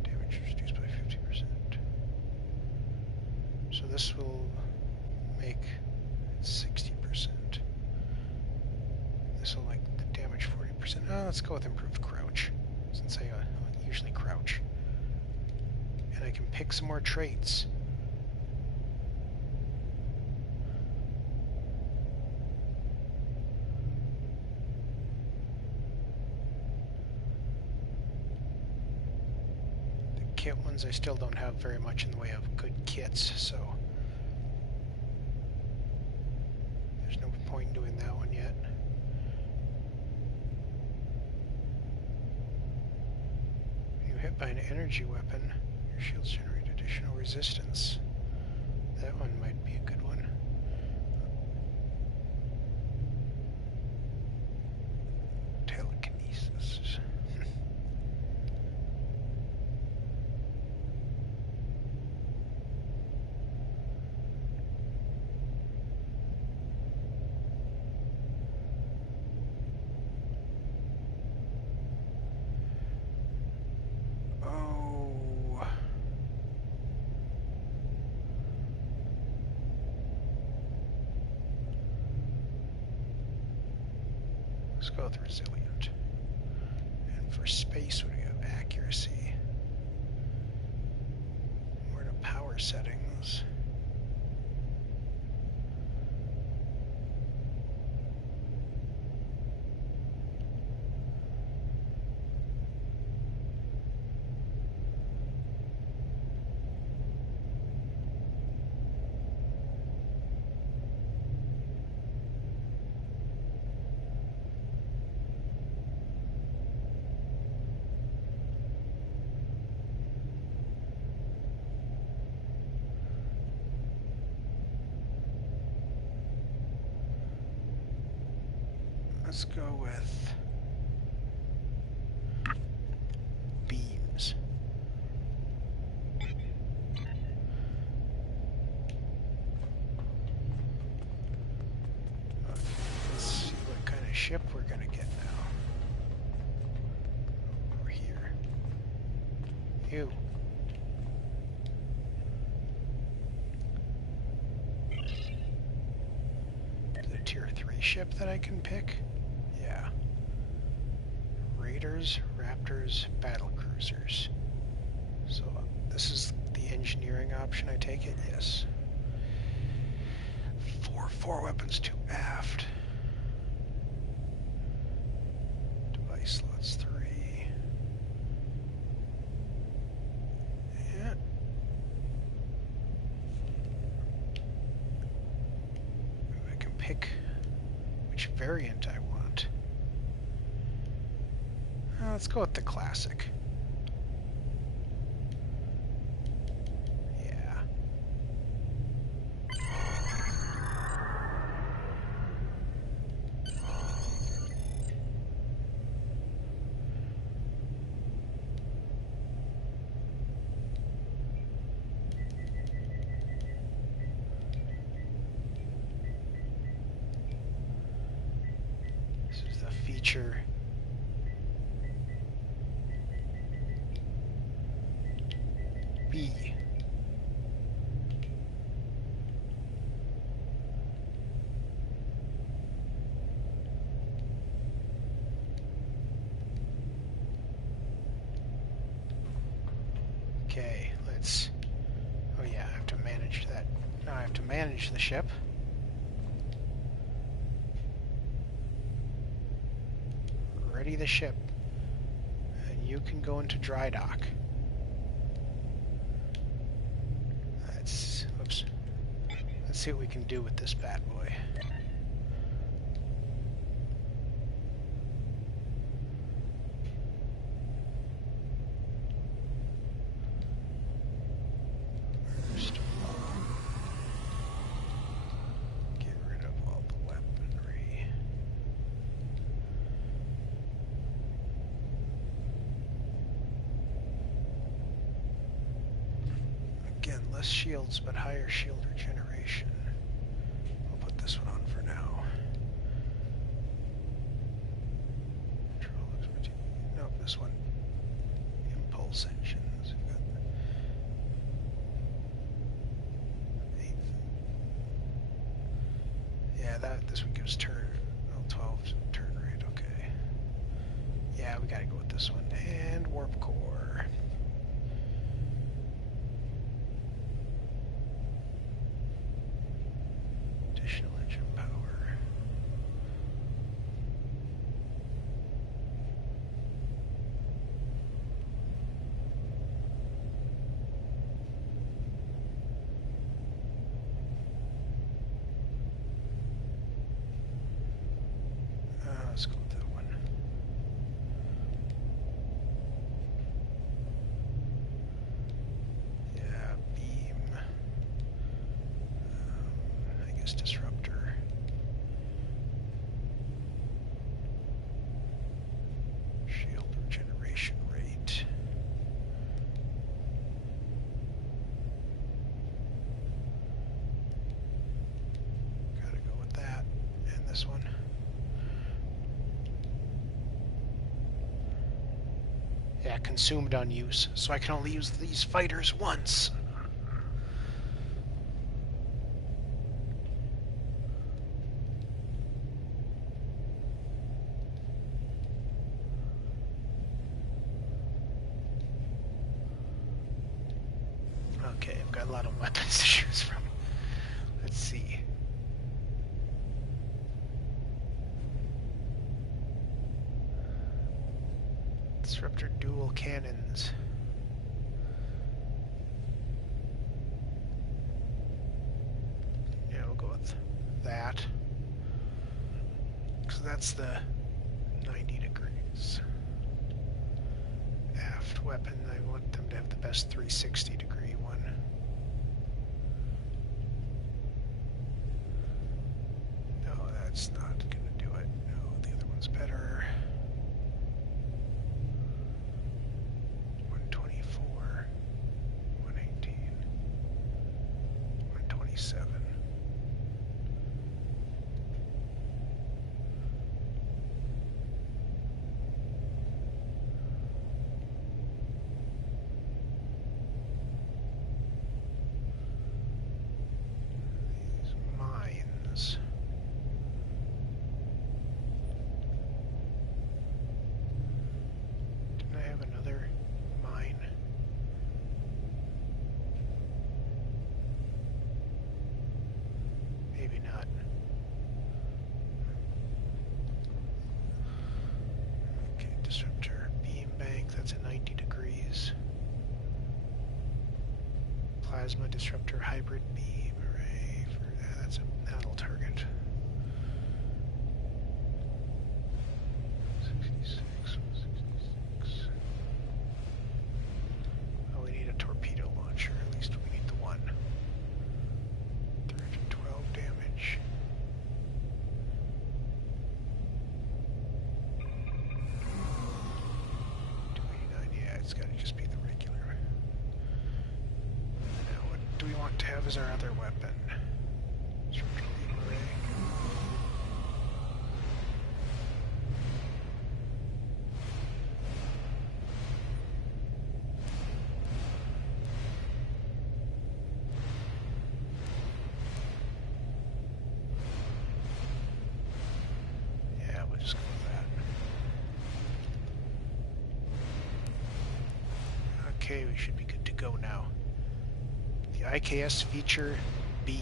Damage reduced by 50%. So this will make 60%. This will make the damage 40%. Let's go with improved crouch, since I usually crouch. And I can pick some more traits. Kit ones, I still don't have very much in the way of good kits, so there's no point in doing that one yet. You hit by an energy weapon, your shields generate additional resistance. That one might be a good one. Telekinesis. Let's go with resilient. And for space, what do we have? Accuracy. We're to power settings. Let's go with beams. Let's see what kind of ship we're gonna get now. Over here. Ew. Is it a tier 3 ship that I can pick? Yeah. Raiders, Raptors, battle cruisers. So this is the engineering option, I take it? Yes. 4 weapons, 2 aft. Device slots 3. Yeah. I can pick which variant I want. Let's go with the classic. Yeah. This is the feature. B. Okay, let's... Oh yeah, I have to manage that. Now I have to manage the ship. Ready the ship. And you can go into dry dock. Oops. Let's see what we can do with this bad boy. First of all, get rid of all the weaponry. Again, less shields, but higher shield regeneration. I'll put this one on for now. Control expertise. Nope, this one. Impulse engines. We've got yeah, this one gives turn. Oh, 12 turn rate. Okay. Yeah, we gotta go with this one. And warp core. Additional engine power. Let's go with that one. Yeah, beam. I guess disruptor. Shield regeneration rate. Gotta go with that. And this one. Yeah, consumed on use, so I can only use these fighters once. Okay, I've got a lot of weapons to choose from. Let's see. Disruptor dual cannons. Yeah, we'll go with that. Because that's the 90 degrees. Aft weapon, I want them to have the best 360 degree one. No, that's not going to do it. No, the other one's better. 124, 118, 127. These mines. Didn't I have another mine? Maybe not. Okay, disruptor beam bank, that's at 90 degrees. Plasma disruptor hybrid beam array, that'll target. 66, 66. Oh, we need a torpedo launcher, at least we need the one. 312 damage. Yeah, it's gotta just be the regular. Now, what do we want to have as our other weapon? Disruptor beam array. Yeah, we'll just go with that. Okay, we should be good to go now. The IKS Feature B.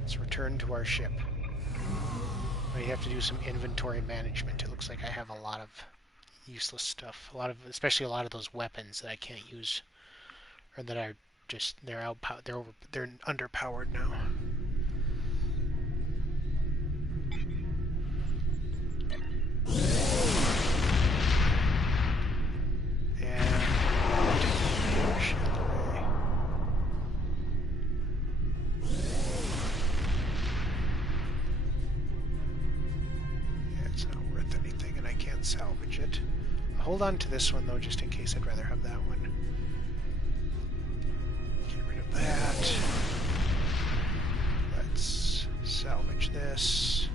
Let's return to our ship. We have to do some inventory management. It looks like I have a lot of useless stuff. Especially a lot of those weapons that I can't use, or that are just they're underpowered now. Salvage it. I'll hold on to this one though, just in case. I'd rather have that one. Get rid of that. Let's salvage this.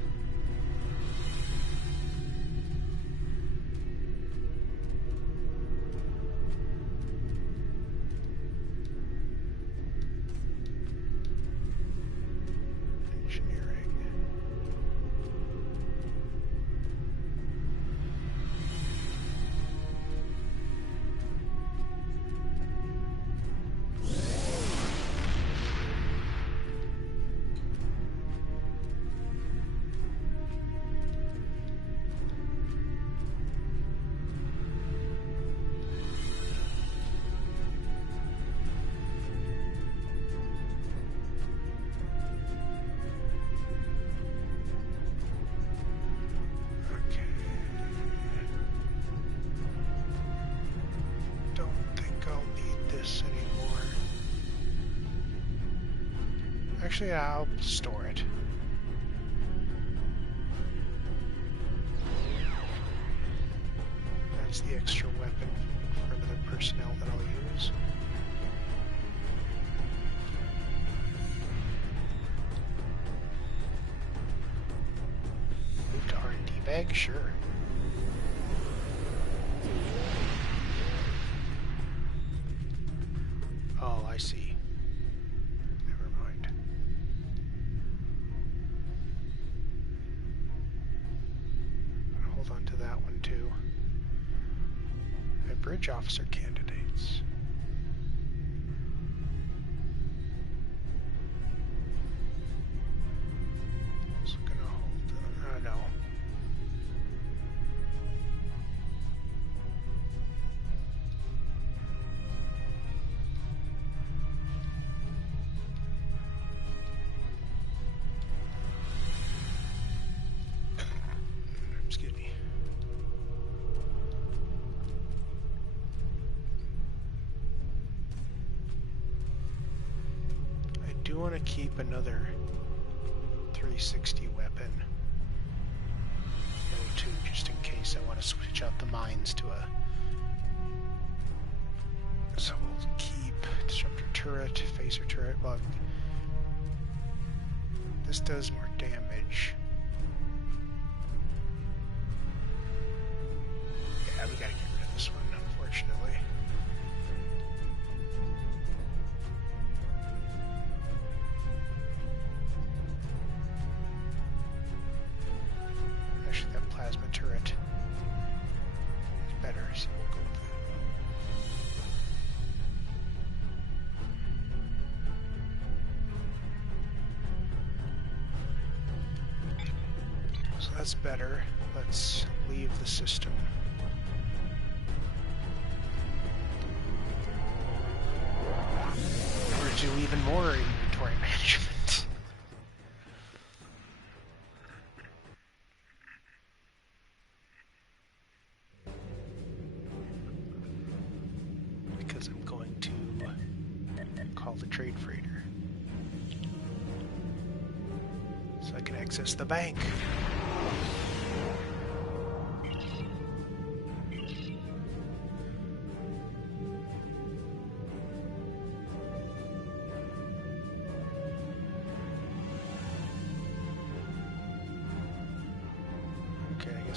Actually, I'll store it. That's the extra weapon for other personnel that I'll use. Move to R&D bag? Sure. Oh, I see. Onto that one too. Bridge officer candidates. So gonna hold. No. Excuse me. I do want to keep another 360 weapon. O2, just in case I want to switch out the mines to a... So we'll keep disruptor turret, phaser turret. Well, this does more damage. Yeah, we gotta get rid of this one, unfortunately. Actually, that plasma turret is better, so we'll go with it. So that's better. Let's leave the system. Or do even more inventory management. Because I'm going to call the trade freighter. So I can access the bank.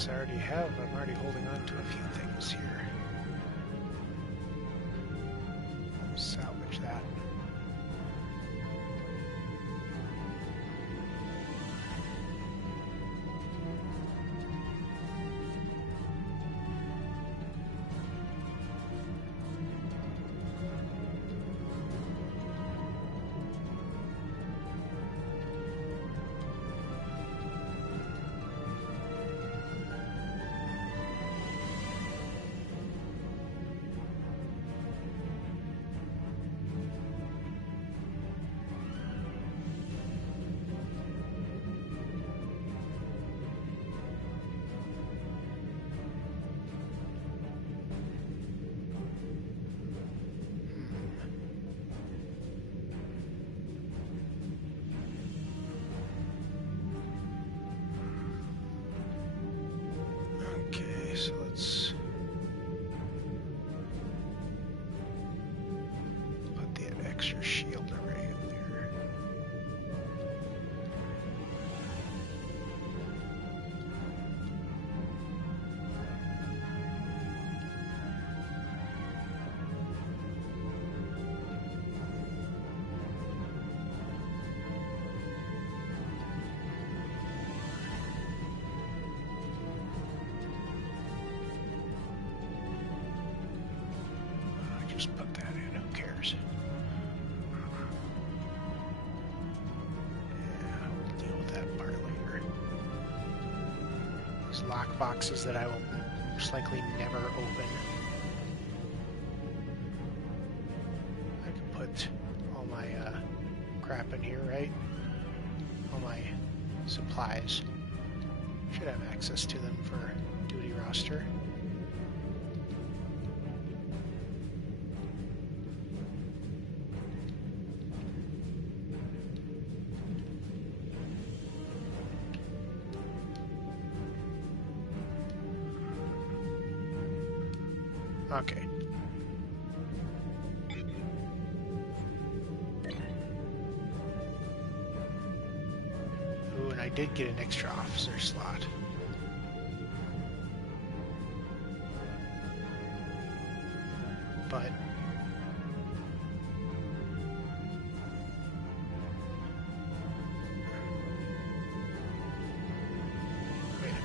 I already have. I'm already holding on to a few things here. Salvage that. let's put that extra shield array in there. Just put that in, who cares? Yeah, we'll deal with that part later. These lock boxes that I will most likely never open. I can put all my crap in here, right? All my supplies. Should have access to them for duty roster. Okay. Ooh, and I did get an extra officer slot. But wait a minute.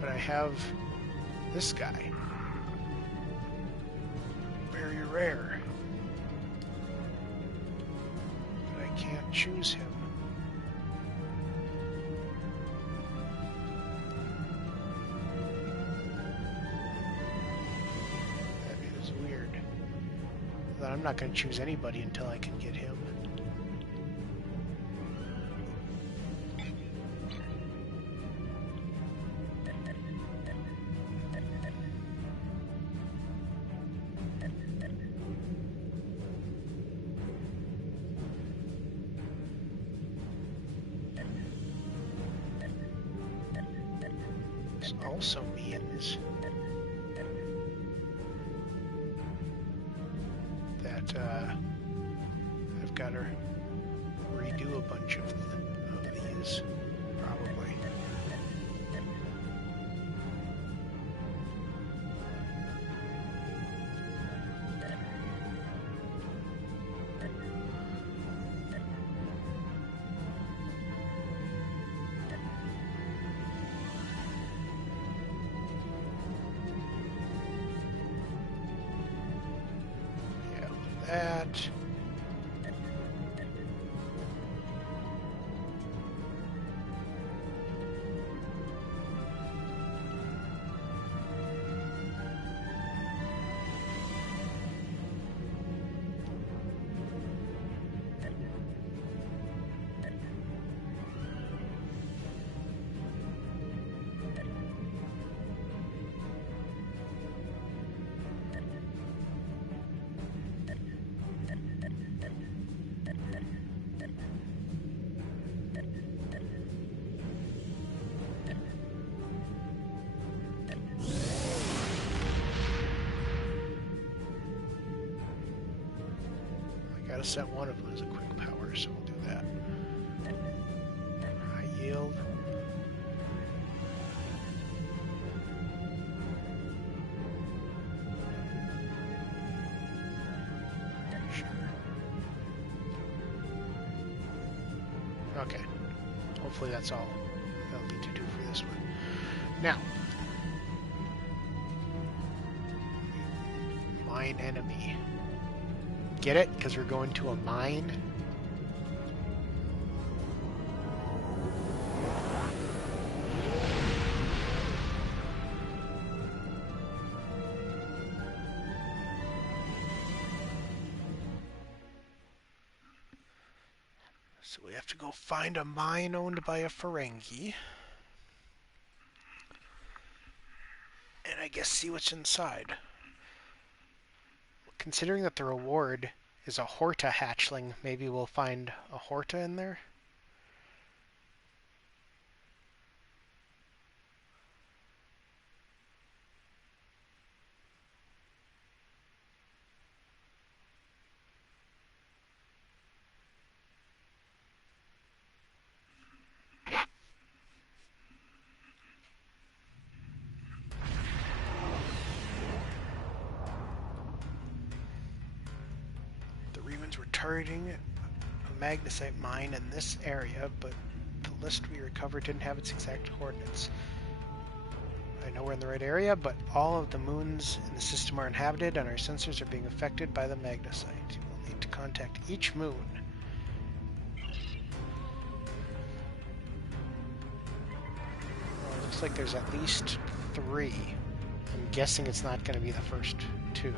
But I have this guy. Very rare. But I can't choose him. That is weird. But I'm not going to choose anybody until I can get him. Also means that I've got to redo a bunch of these, probably. That. Gotta set one of them as a quick power, so we'll do that. High yield. Sure. Okay. Hopefully that's all they'll need to do for this one. Now, mine enemy. Get it? Because we're going to a mine. So we have to go find a mine owned by a Ferengi. And I guess see what's inside. Considering that the reward is a Horta hatchling, maybe we'll find a Horta in there? targeting a magnesite mine in this area, but the list we recovered didn't have its exact coordinates. I know we're in the right area, but all of the moons in the system are inhabited and our sensors are being affected by the magnesite. We'll need to contact each moon. Well, it looks like there's at least 3. I'm guessing it's not going to be the first 2.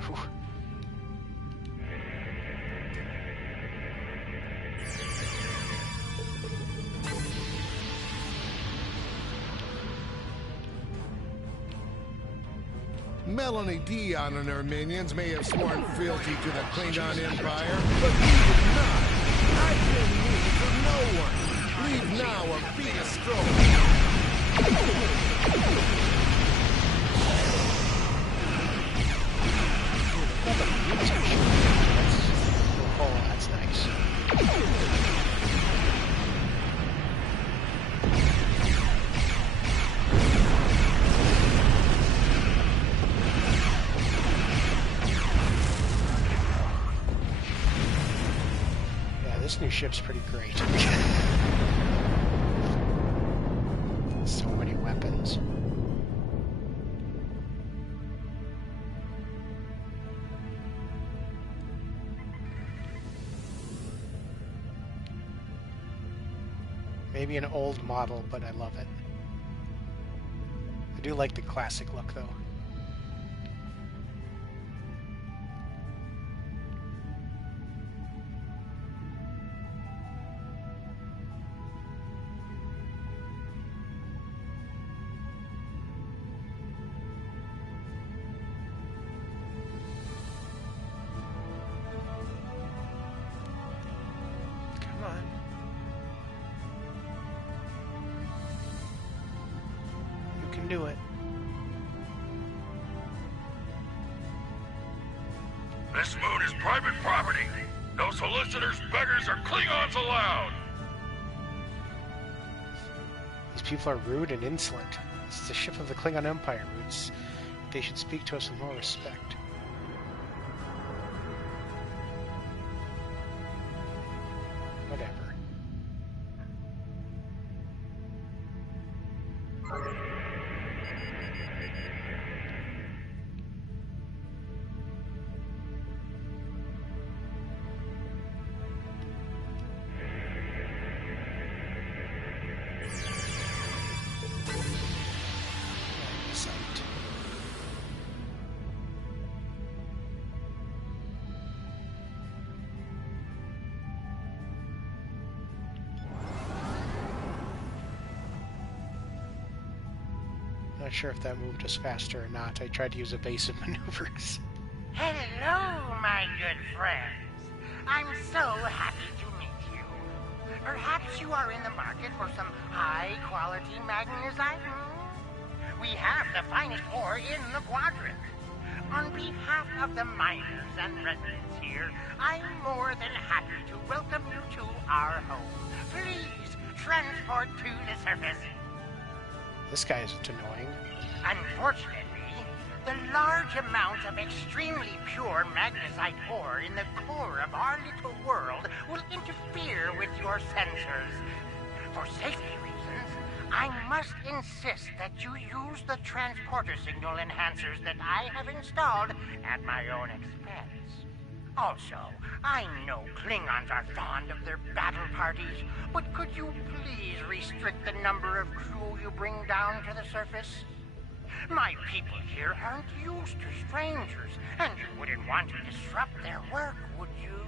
Melanie Dion and her minions may have sworn fealty to the Klingon Empire, but we did not. I can leave for no one. Leave now or be destroyed. Oh, that's nice. This new ship's pretty great. So many weapons. Maybe an old model, but I love it. I do like the classic look, though. Do it. This moon is private property. No solicitors, beggars, or Klingons allowed. These people are rude and insolent. This is the ship of the Klingon Empire, Roots. They should speak to us with more respect. Whatever. Not sure if that moved us faster or not. I tried to use evasive maneuvers. Hello, my good friends. I'm so happy to meet you. Perhaps you are in the market for some high-quality magnesite? We have the finest ore in the quadrant. On behalf of the miners and residents here, I'm more than happy to welcome you to our home. Please, transport to the surface. This guy isn't annoying. Unfortunately, the large amounts of extremely pure magnesite ore in the core of our little world will interfere with your sensors. For safety reasons, I must insist that you use the transporter signal enhancers that I have installed at my own expense. Also, I know Klingons are fond of their battle parties, but could you please restrict the number of crew you bring down to the surface? My people here aren't used to strangers, and you wouldn't want to disrupt their work, would you?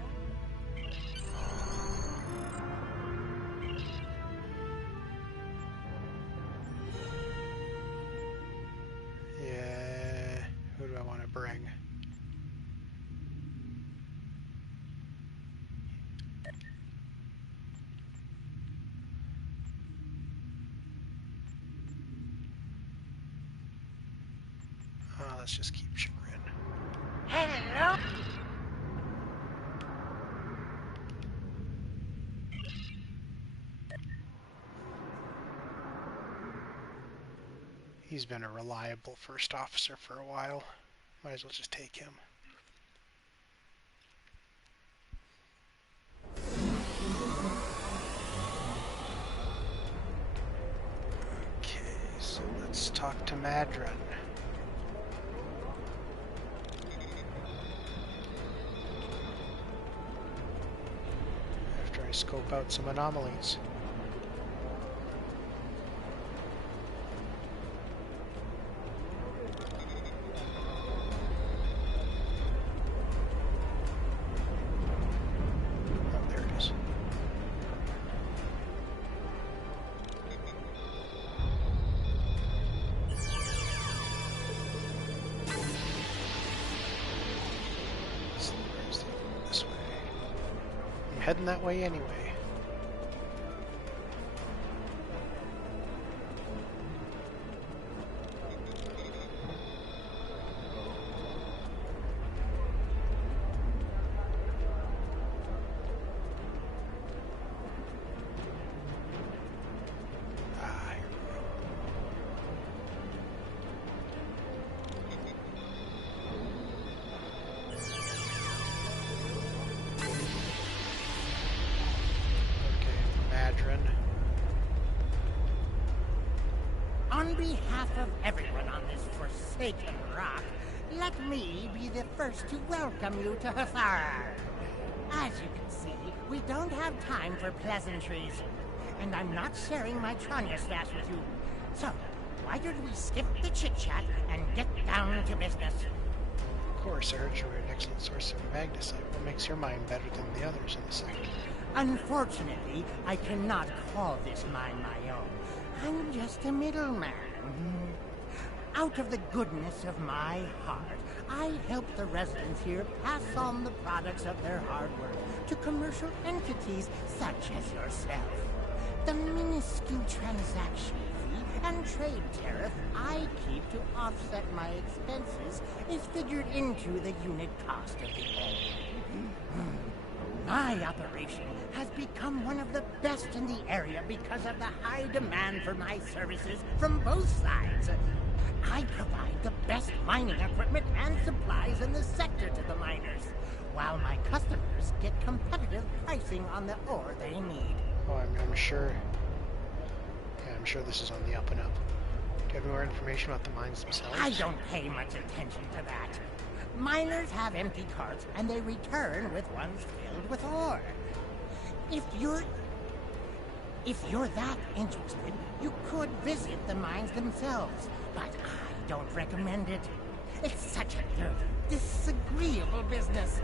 Yeah, who do I want to bring? Let's just keep Chagrin. Hello? He's been a reliable first officer for a while. Might as well just take him. talk to Madron. After I scope out some anomalies. Heading that way anyway. On behalf of everyone on this forsaken rock, let me be the first to welcome you to Hathara. As you can see, we don't have time for pleasantries, and I'm not sharing my Tranya stash with you. So, why don't we skip the chit-chat and get down to business? Of course, I heard you were an excellent source of magnesite. What makes your mine better than the others in the sector? Unfortunately, I cannot call this mine my own. I'm just a middleman. Out of the goodness of my heart, I help the residents here pass on the products of their hard work to commercial entities such as yourself. The minuscule transaction fee and trade tariff I keep to offset my expenses is figured into the unit cost of the ore. My operation has become one of the best in the area because of the high demand for my services from both sides. I provide the best mining equipment and supplies in the sector to the miners, while my customers get competitive pricing on the ore they need. Oh, I'm sure. Yeah, I'm sure this is on the up and up. Do you have more information about the mines themselves? I don't pay much attention to that. Miners have empty carts, and they return with ones filled with ore. If you're that interested, you could visit the mines themselves, but I don't recommend it. It's such a dirty, disagreeable business,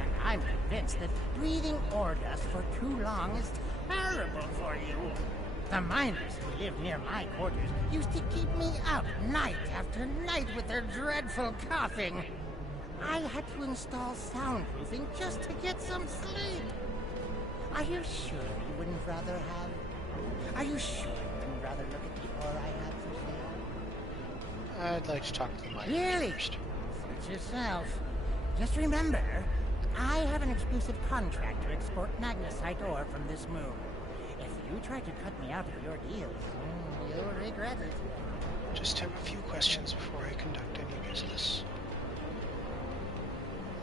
and I'm convinced that breathing ore dust for too long is terrible for you. The miners who live near my quarters used to keep me up night after night with their dreadful coughing. I had to install soundproofing just to get some sleep. Are you sure you wouldn't rather have... Are you sure you wouldn't rather look at the ore I have for sale? I'd like to talk to the miners Really? first. Suit yourself. Just remember, I have an exclusive contract to export magnesite ore from this moon. If you try to cut me out of your deals, you'll regret it. Just have a few questions before I conduct any business.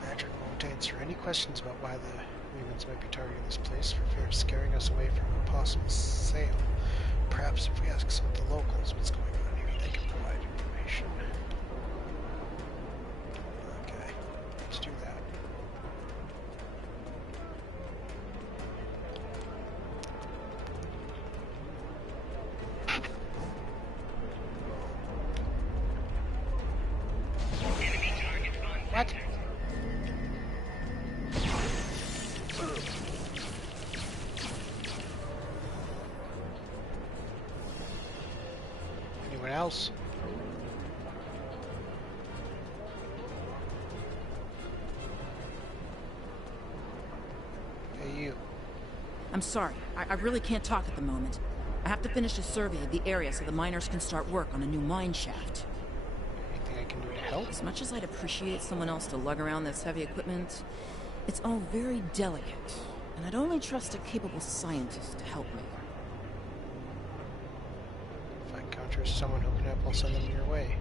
Madron won't answer any questions about why the Remans might be targeting this place for fear of scaring us away from a possible sale. Perhaps if we ask some of the locals what's going on here, they can provide information. Okay, let's do that. What? Anyone else? Hey, you. I'm sorry. I really can't talk at the moment. I have to finish a survey of the area so the miners can start work on a new mine shaft. Anything I can do to help? As much as I'd appreciate someone else to lug around this heavy equipment, it's all very delicate, and I'd only trust a capable scientist to help me. If I encounter someone who can help, I'll send them your way.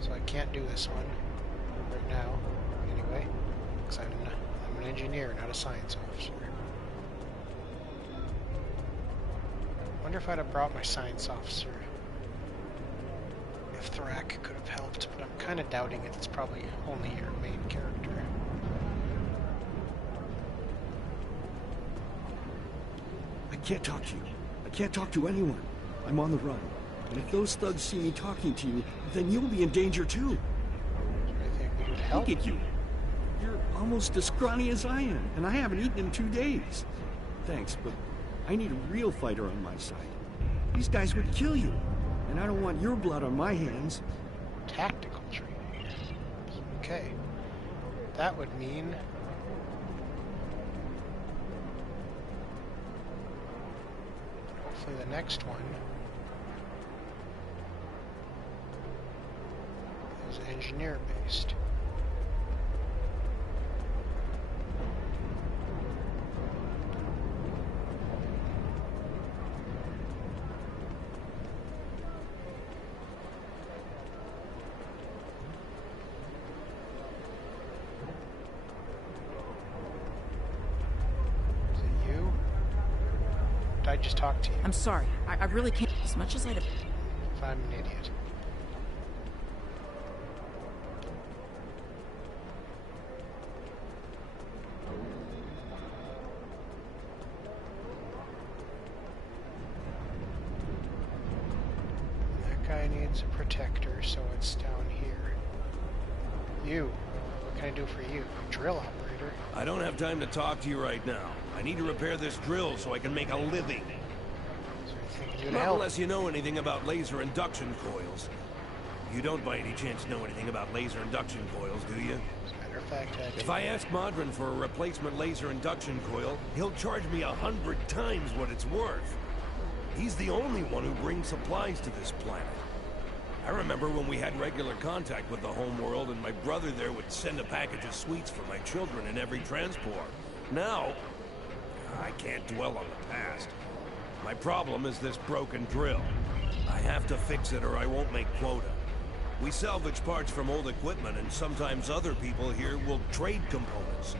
So I can't do this one right now, anyway, because I'm an engineer, not a science officer. wonder if I'd have brought my science officer. If Thrak could have helped, but I'm kind of doubting it. It's probably only your main character. I can't talk to you. I can't talk to anyone. I'm on the run. And if those thugs see me talking to you, then you'll be in danger too. Is there anything we can do to help? Look at you. You're almost as scrawny as I am, and I haven't eaten in 2 days. Thanks, but I need a real fighter on my side. These guys would kill you, and I don't want your blood on my hands. Tactical training. Okay. That would mean... hopefully the next one is engineer-based. I just talked to you. I'm sorry. I really can't. As much as I'd have... If I'm an idiot. That guy needs a protector, so it's down here. You. What can I do for you? Drill operator. I don't have time to talk to you right now. I need to repair this drill so I can make a living. Is there anything you can Not help? unless you know anything about laser induction coils. You don't by any chance know anything about laser induction coils, do you? As a matter of fact, I If do. I ask Modron for a replacement laser induction coil, he'll charge me 100 times what it's worth. He's the only one who brings supplies to this planet. I remember when we had regular contact with the home world and my brother there would send a package of sweets for my children in every transport. Now, I can't dwell on the past. My problem is this broken drill. I have to fix it or I won't make quota. We salvage parts from old equipment and sometimes other people here will trade components.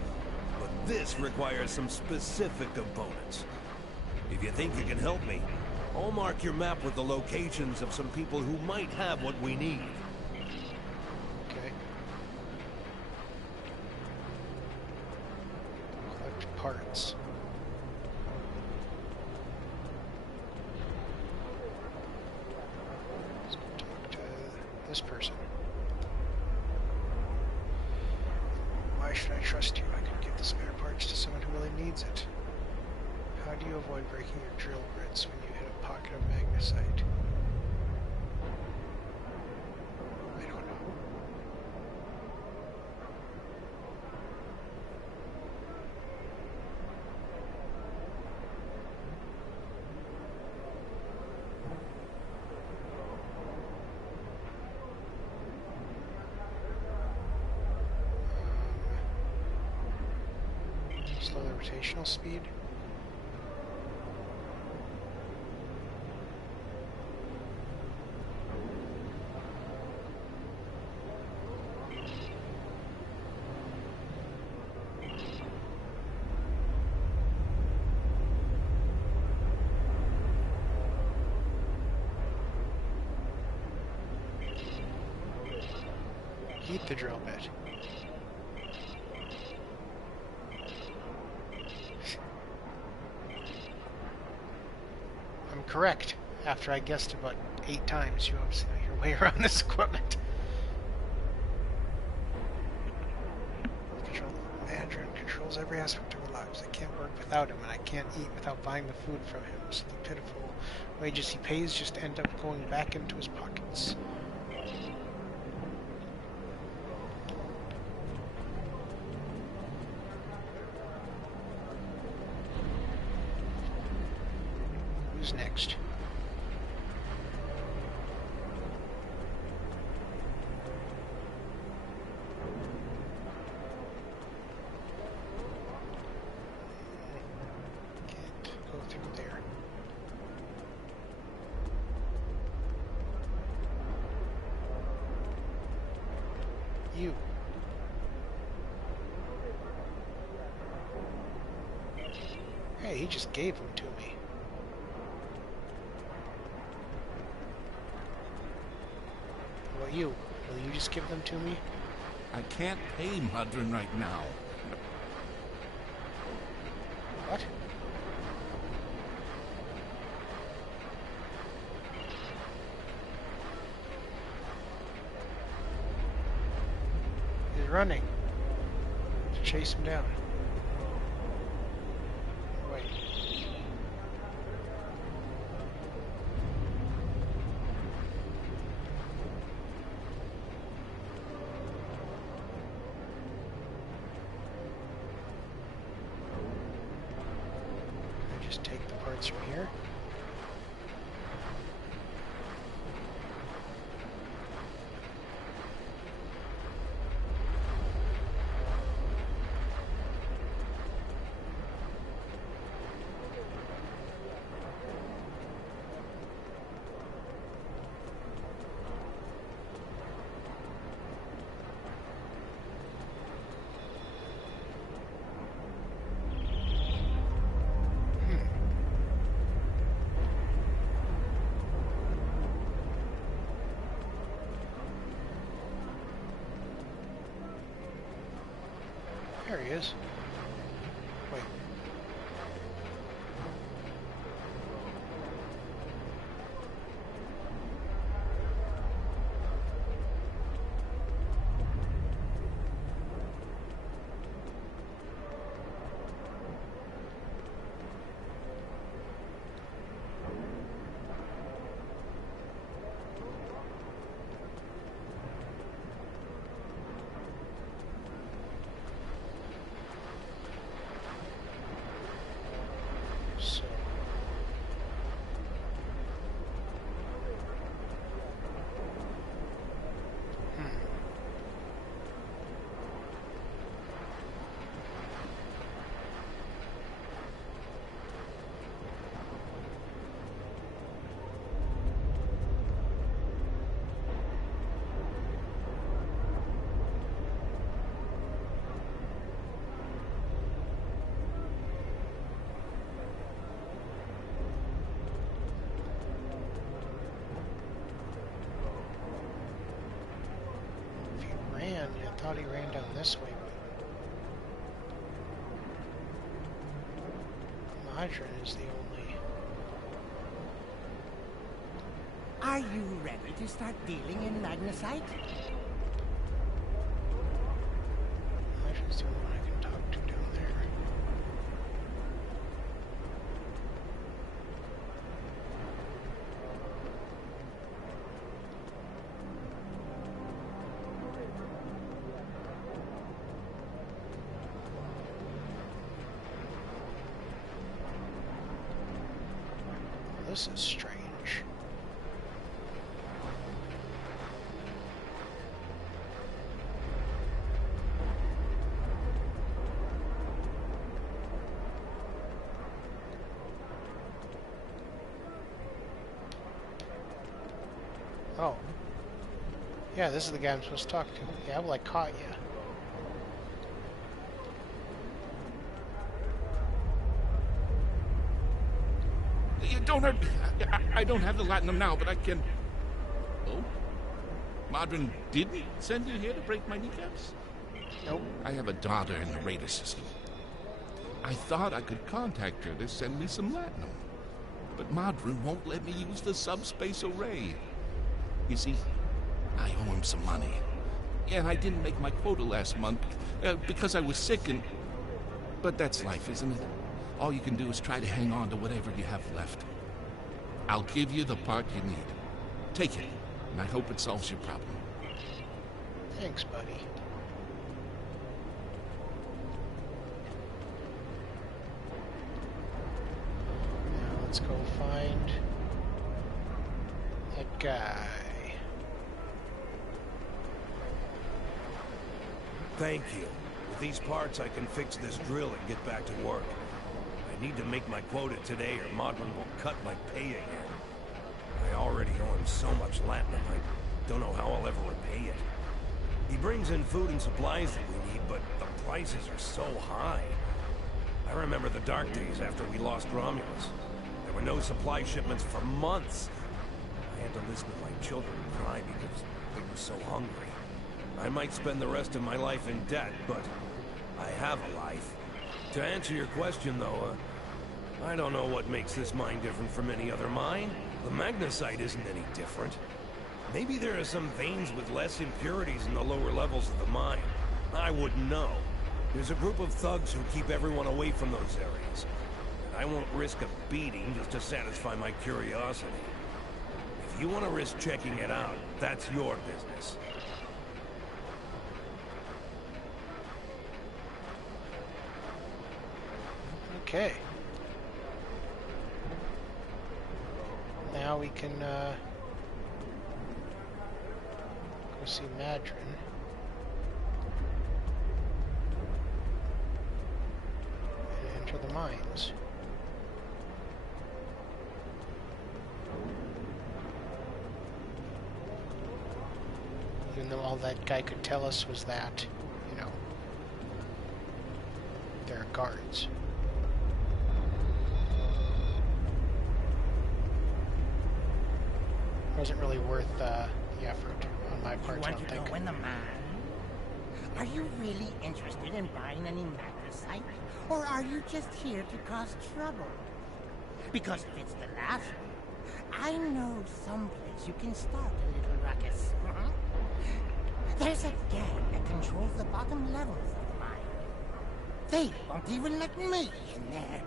But this requires some specific components. If you think you can help me, I'll mark your map with the locations of some people who might have what we need. Okay. Collect parts. Let's go talk to this person. Why should I trust you? I could give the spare parts to someone who really needs it. How do you avoid breaking your drill grids when you hit a pocket of magnesite? I don't know. Slow the rotational speed. Heat the drill bit. I'm correct. After I guessed about 8 times, you obviously know your way around this equipment. Mandarin controls every aspect of our lives. I can't work without him, and I can't eat without buying the food from him. So the pitiful wages he pays just end up going back into his pockets. Who's next? Can't go through there. You. Hey, he just gave them to me. about you? Will you just give them to me? I can't pay Madron right now. What? He's running. Chase him down. Wait. Can I just take the parts from here? There he is. Wait. So. If he ran, I thought he ran down this way, but Madron is the only. Are you ready to start dealing in magnesite? Madron's the only one I can talk to down there. This is strange. Oh. Yeah, this is the guy I'm supposed to talk to. Yeah, well, I caught you. You don't hurt me. I don't have the latinum now, but I can... Oh? Madron didn't send you here to break my kneecaps? Nope. I have a daughter in the radar system. I thought I could contact her to send me some latinum. But Madron won't let me use the subspace array. You see, I owe him some money. And I didn't make my quota last month because I was sick and... But that's life, isn't it? All you can do is try to hang on to whatever you have left. I'll give you the part you need. Take it, and I hope it solves your problem. Thanks, buddy. Now let's go find that guy. Thank you. With these parts, I can fix this drill and get back to work. I need to make my quota today or Madron will cut my pay again. I already owe him so much latinum, I don't know how I'll ever repay it. He brings in food and supplies that we need, but the prices are so high. I remember the dark days after we lost Romulus. There were no supply shipments for months. I had to listen to my children cry because they were so hungry. I might spend the rest of my life in debt, but I have a life. To answer your question, though, I don't know what makes this mine different from any other mine. The magnesite isn't any different. Maybe there are some veins with less impurities in the lower levels of the mine. I wouldn't know. There's a group of thugs who keep everyone away from those areas. I won't risk a beating just to satisfy my curiosity. If you want to risk checking it out, that's your business. Okay. Now we can go see Madron. And enter the mines. Even though all that guy could tell us was that, you know, there are guards. Wasn't really worth the effort on my part, I don't think. You want to go in the mine? Are you really interested in buying any magnesite? Or are you just here to cause trouble? Because if it's the last one, I know someplace you can start a little ruckus. There's a gang that controls the bottom levels of the mine. They won't even let me in there.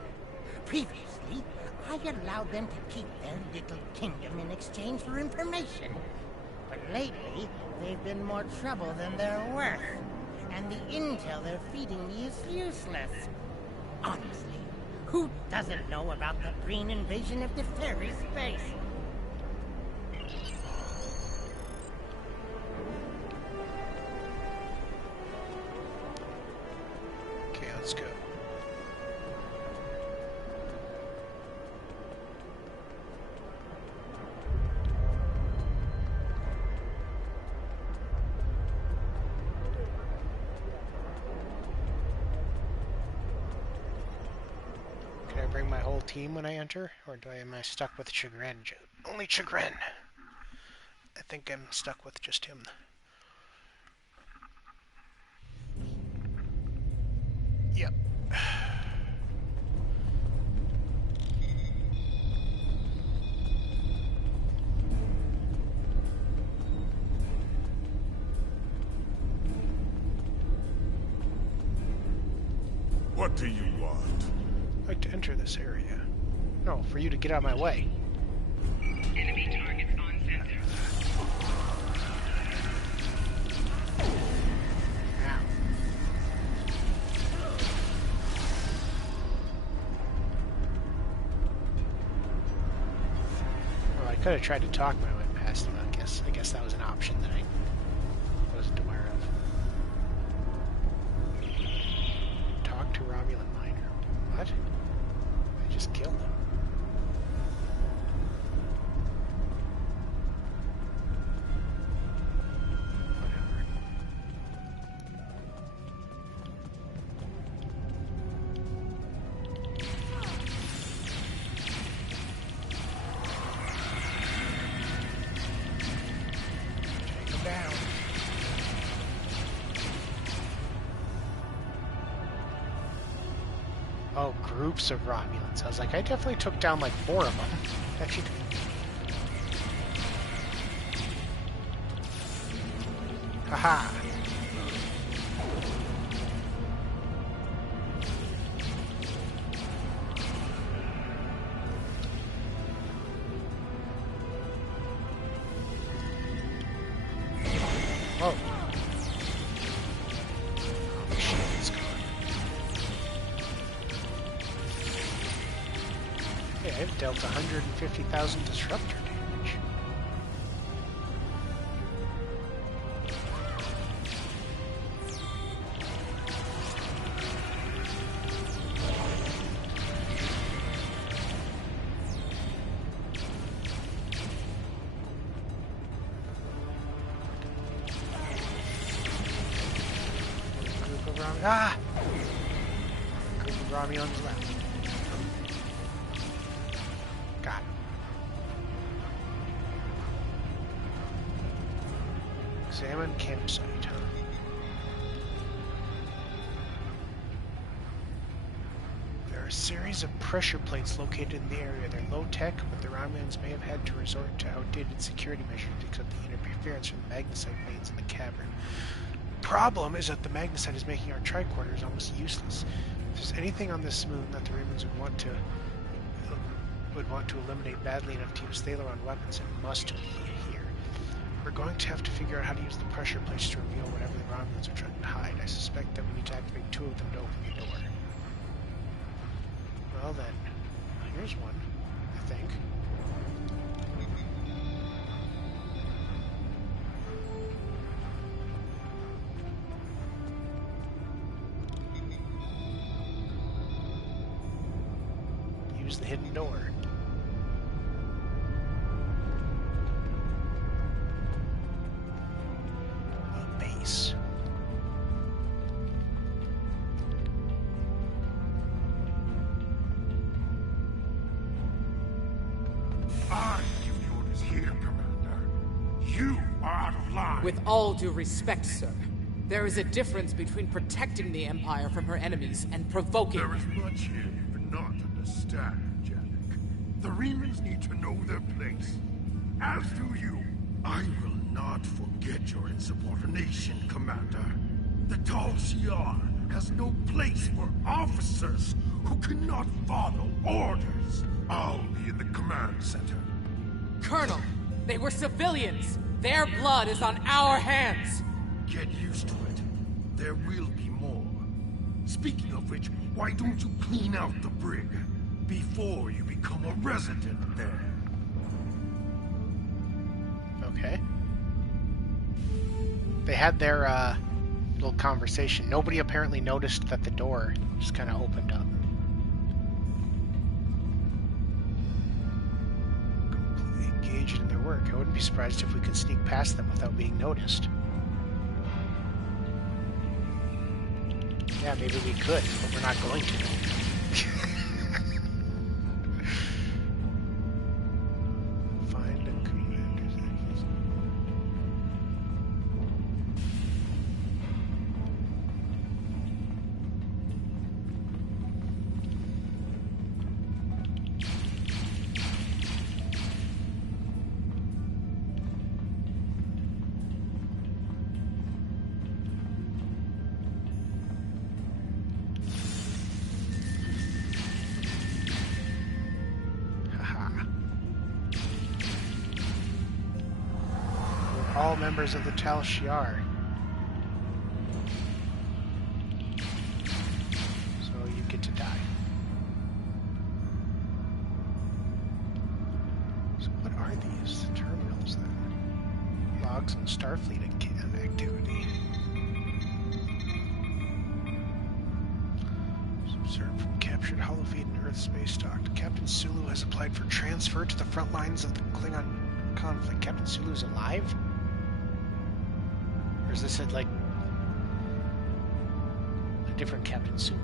Previously, I allowed them to keep their little kingdom in exchange for information. But lately, they've been more trouble than they're worth. And the intel they're feeding me is useless. Honestly, who doesn't know about the green invasion of the fairy space? Okay, let's go. Bring my whole team when I enter, or am I stuck with Chagrin? Only Chagrin. I think I'm stuck with just him. Yep. What do you want? I'd like to enter this area. No, for you to get out of my way. Enemy targets on center. Ow. Well, I could have tried to talk my way past him, I guess that was an option that I wasn't aware of. Talk to Romulan miner. What? I just killed him. Take him down. Oh, groups of Romulans. I was like, I definitely took down like 4 of them. Actually, haha. Whoa. Oh, shit, it's gone. Hey, I've dealt 150,000 disruptor damage. Group of Romulans. Group of Romulans left. Got him. Examine campsite, huh? There are a series of pressure plates located in the area. They're low-tech, but the Romulans may have had to resort to outdated security measures because of the interference from the magnesite veins in the cavern. Problem is that the magnesite is making our tricorders almost useless. If there's anything on this moon that the Romulans would want to eliminate badly enough to use Thaleron weapons, it must be here. We're going to have to figure out how to use the pressure plates to reveal whatever the Romulans are trying to hide. I suspect that we need to activate 2 of them to open the door. Well then, here's one, I think. Use the hidden door. The base. I give the orders here, Commander. You are out of line. With all due respect, sir, there is a difference between protecting the Empire from her enemies and provoking There is much here you do not understand, Janek. The Remans need to know their place. As do you. I will not forget your insubordination, Commander. The Tal Shiar has no place for officers who cannot follow orders. I'll be in the command center. Colonel, they were civilians. Their blood is on our hands. Get used to it. There will be more. Speaking of which, why don't you clean out the brig before you become a resident there? Okay. They had their little conversation. Nobody apparently noticed that the door just kind of opened up. Completely engaged in their work. I wouldn't be surprised if we could sneak past them without being noticed. Yeah, maybe we could, but we're not going to. Find a commander's access. All members of the Tal Shiar. So you get to die. So what are these terminals then? Logs and Starfleet activity. Observed from captured holofeed and Earth space dock. Captain Sulu has applied for transfer to the front lines of the Klingon conflict. Captain Sulu is alive? Or is this like a different Captain Sulu?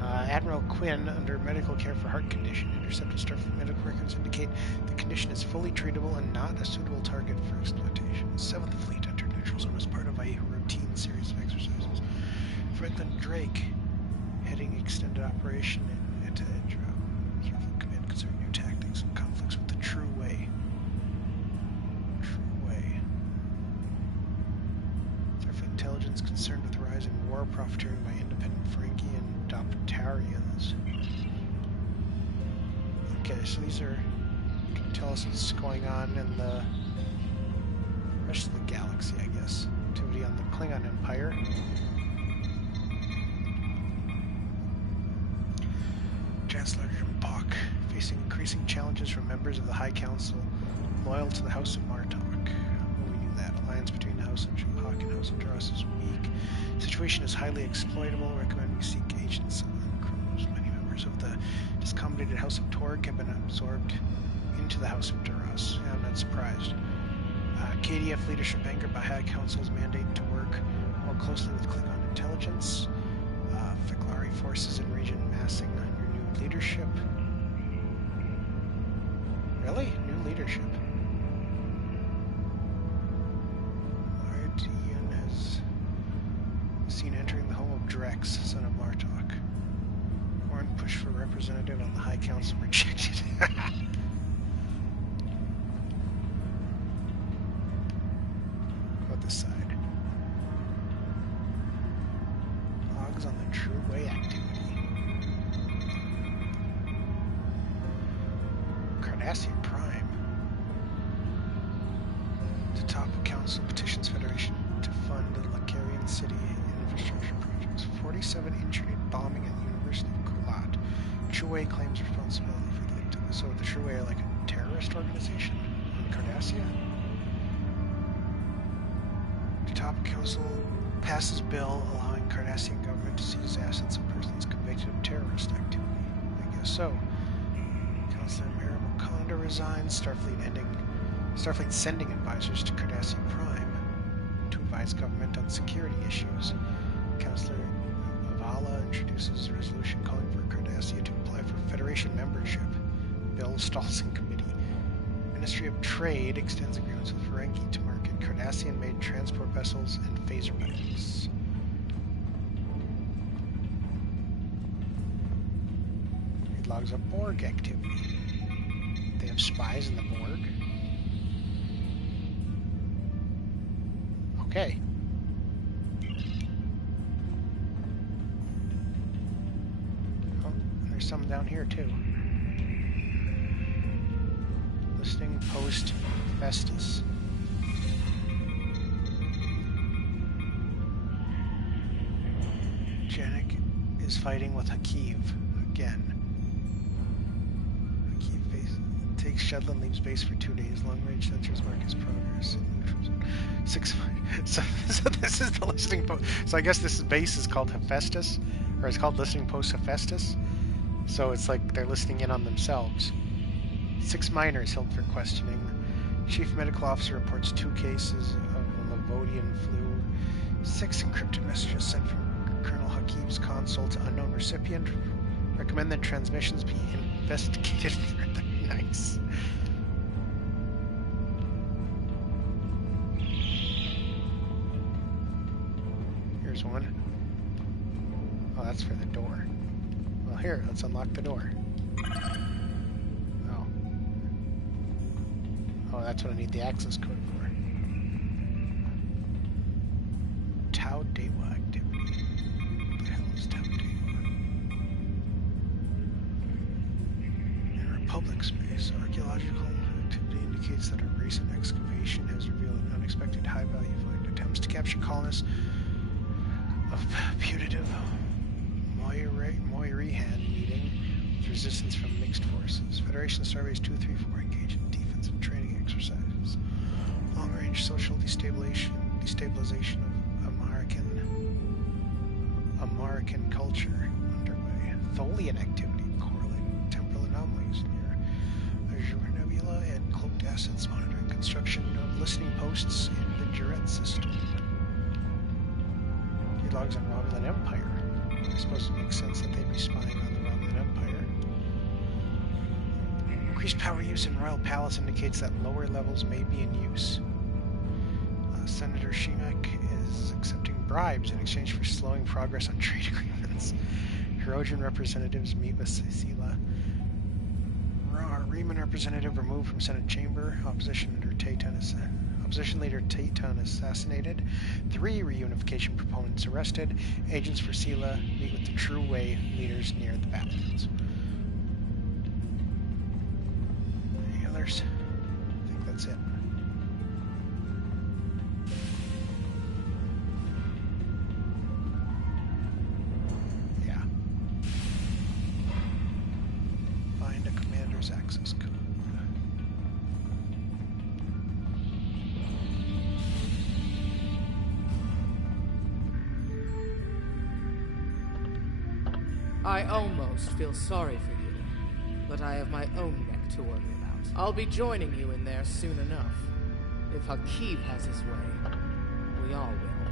Admiral Quinn, under medical care for heart condition. Intercepted Starfleet medical records indicate the condition is fully treatable and not a suitable target for exploitation. 7th Fleet entered neutral zone as part of a routine series of exercises. Franklin Drake, heading extended operation at Starfleet Command concerning new tactics and conflicts with the True Way. Intelligence concerned with the rise in war profiteering by independent Ferengi and Doptarians. Okay, so these are can tell us what's going on in the rest of the galaxy, I guess. Activity on the Klingon Empire. Chancellor Jumpak facing increasing challenges from members of the High Council loyal to the House of Martok. We knew that. Alliance between the House of Jumpak and House of Duras is weak. Situation is highly exploitable. Recommend we seek agents on Kronos. Many members of the discombobulated House of Torg have been absorbed into the House of Duras. Yeah, I'm not surprised. KDF leadership angered by High Council's mandate to work more closely with Klingon intelligence. Feklari forces in region massing under new leadership. Really? New leadership? Drex, son of Martok. Warren pushed for representative on the High Council, rejected. Go this side. Logs on the True Way activity. Cardassian Prime. To top council petitions Federation to fund the Lacarian City infrastructure projects. 47 injured in bombing at the University of Kulat. True Way claims responsibility for the activity. So the True Way are like a terrorist organization in Cardassia? The top council passes bill allowing Cardassian government to seize assets of persons convicted of terrorist activity. I guess so. Councilor Maribel Conda resigns. Starfleet sending advisors to Cardassian Prime to advise government on security issues. Councilor Avala introduces a resolution calling for Cardassia to apply for Federation membership. Bill stalls in committee. Ministry of Trade extends agreements with Ferengi to market Cardassian-made transport vessels and phaser weapons. Read logs of Borg activity. They have spies in the Borg. Okay. Oh, there's some down here too. Listening post Festus. Janek is fighting with Hakiv again. Hakiv takes shuttle and leaves base for 2 days. Long-range sensors mark his progress in neutral zone. 6 so this is the listening post. So I guess this base is called Hephaestus, or it's called listening post Hephaestus. So it's like they're listening in on themselves. 6 miners held for questioning. Chief Medical Officer reports 2 cases of Lavodian flu. 6 encrypted messages sent from Colonel Hakib's console to unknown recipient. Recommend that transmissions be investigated further. Nice. Here's one. Oh, that's for the door. Well, here, let's unlock the door. Oh, that's what I need the access code for. Tau Dewa activity. What the hell is Tau Dewa? In Republic space, archaeological activity indicates that a recent excavation has revealed an unexpected high-value find. Attempts to capture colonists of putative Moirihan meeting with resistance from mixed forces. Federation Starbase 234 engaged in defensive training exercises. Long-range social destabilization of American culture underway. Tholian activity correlating temporal anomalies near Azure Nebula and cloaked assets monitoring construction of listening posts in the Juret system. Read logs on Romulan Empire. I suppose it makes sense that they'd be spying on the Romulan Empire. Increased power use in Royal Palace indicates that lower levels may be in use. Senator Shemek is accepting bribes in exchange for slowing progress on trade agreements. Hirogen representatives meet with Cecilia. Riemann representative removed from Senate chamber. Opposition leader Tayton assassinated. 3 reunification proponents arrested. Agents for Sela meet with the True Way leaders near the battlefields. Any others? I think that's it. Yeah. Find a commander's access code. I almost feel sorry for you, but I have my own neck to worry about. I'll be joining you in there soon enough. If Hakib has his way, we all will.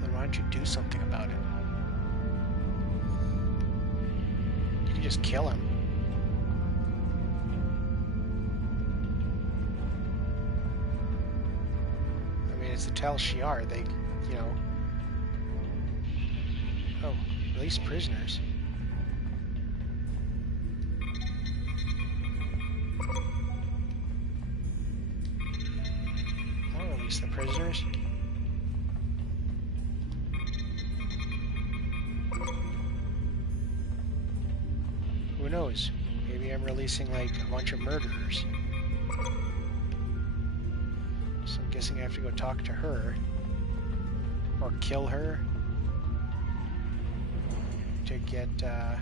Then why don't you do something about it? You can just kill him. I mean, it's the Tal Shiar. They, you know, Release prisoners. I'll release the prisoners. Who knows? Maybe I'm releasing like a bunch of murderers. So I'm guessing I have to go talk to her. Or kill her. To get, Can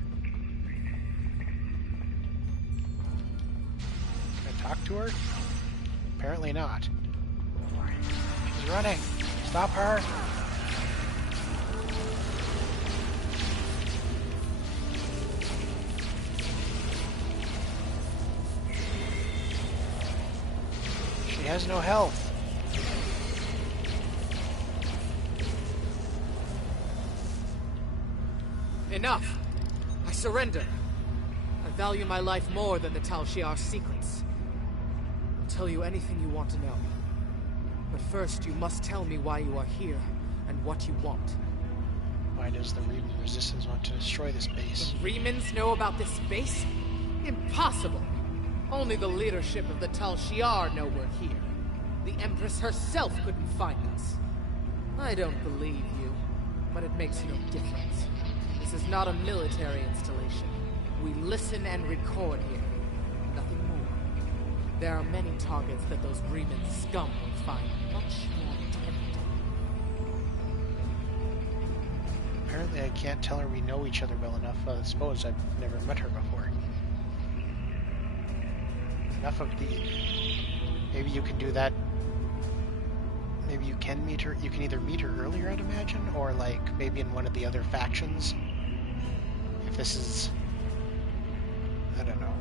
I talk to her? Apparently not. She's running! Stop her! She has no health. Enough! I surrender. I value my life more than the Tal Shiar's secrets. I'll tell you anything you want to know. But first, you must tell me why you are here and what you want. Why does the Reman Resistance want to destroy this base? The Remans know about this base? Impossible! Only the leadership of the Tal Shiar know we're here. The Empress herself couldn't find us. I don't believe you, but it makes no difference. This is not a military installation. We listen and record here. Nothing more. There are many targets that those Reman scum will find much more tempting. Apparently I can't tell her we know each other well enough. I suppose I've never met her before. Enough of the... Maybe you can do that. Maybe you can meet her. You can either meet her earlier, I'd imagine, or like maybe in one of the other factions. If this is... I don't know.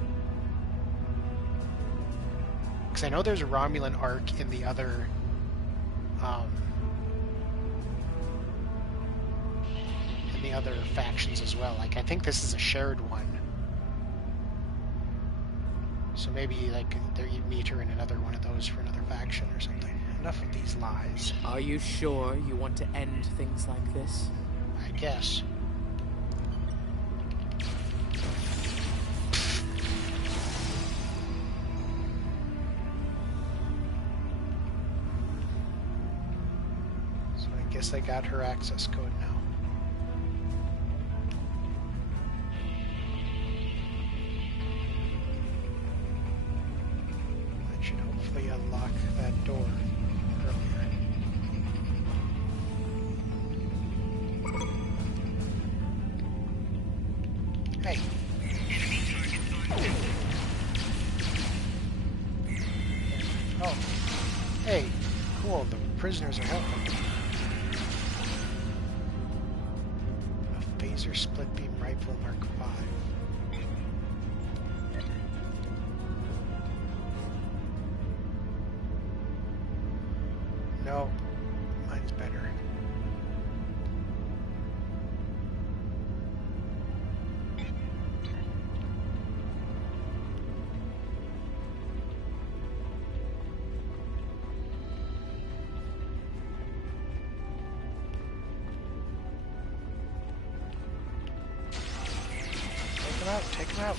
Because I know there's a Romulan arc in the other... in the other factions as well. Like, I think this is a shared one. So maybe, like, there you'd meet her in another one of those for another faction or something. Enough of these lies. Are you sure you want to end things like this? I guess. So I guess I got her access code now. That should hopefully unlock that door earlier. Hey. Oh. Hey. Cool. The prisoners are helping. A phaser split beam rifle Mark V. No. Mine's better. Take him out.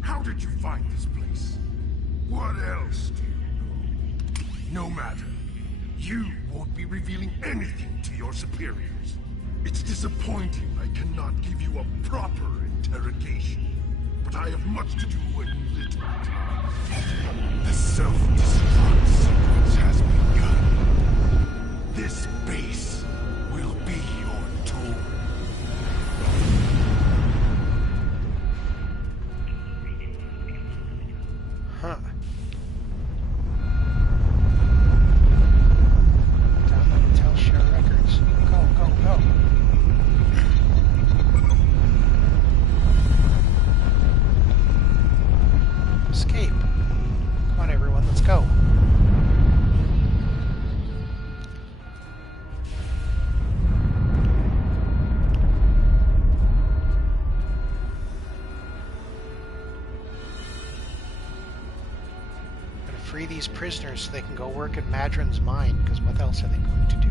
How did you find this place? What else do you know? No matter. You won't be revealing anything to your superiors. It's disappointing I cannot give you a proper interrogation. But I have much to do and little time. The self-destruct sequence has begun. This base will be your tomb. Huh. Download Tal Shiar records. Go, go, go. Escape. these prisoners so they can go work at Madron's mine, because what else are they going to do?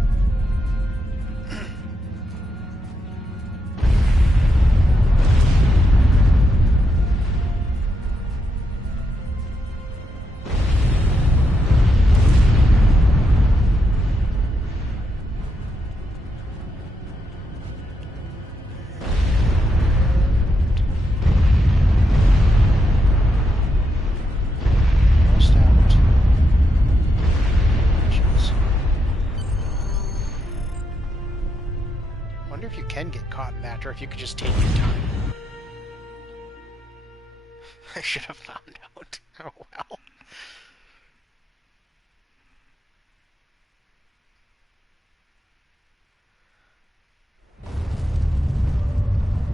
Or if you could just take your time. I should have found out. Oh well.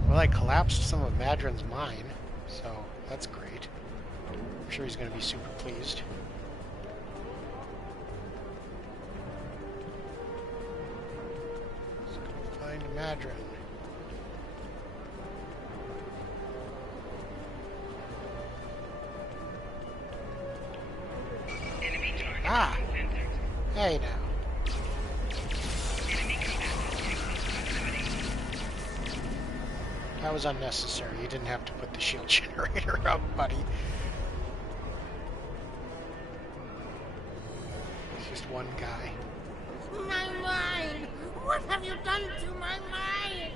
Well, I collapsed some of Madron's mine, so that's great. I'm sure he's going to be super pleased. Let's go find Madron. Ah! Hey now. That was unnecessary. You didn't have to put the shield generator up, buddy. It's just one guy. My mind! What have you done to my mind?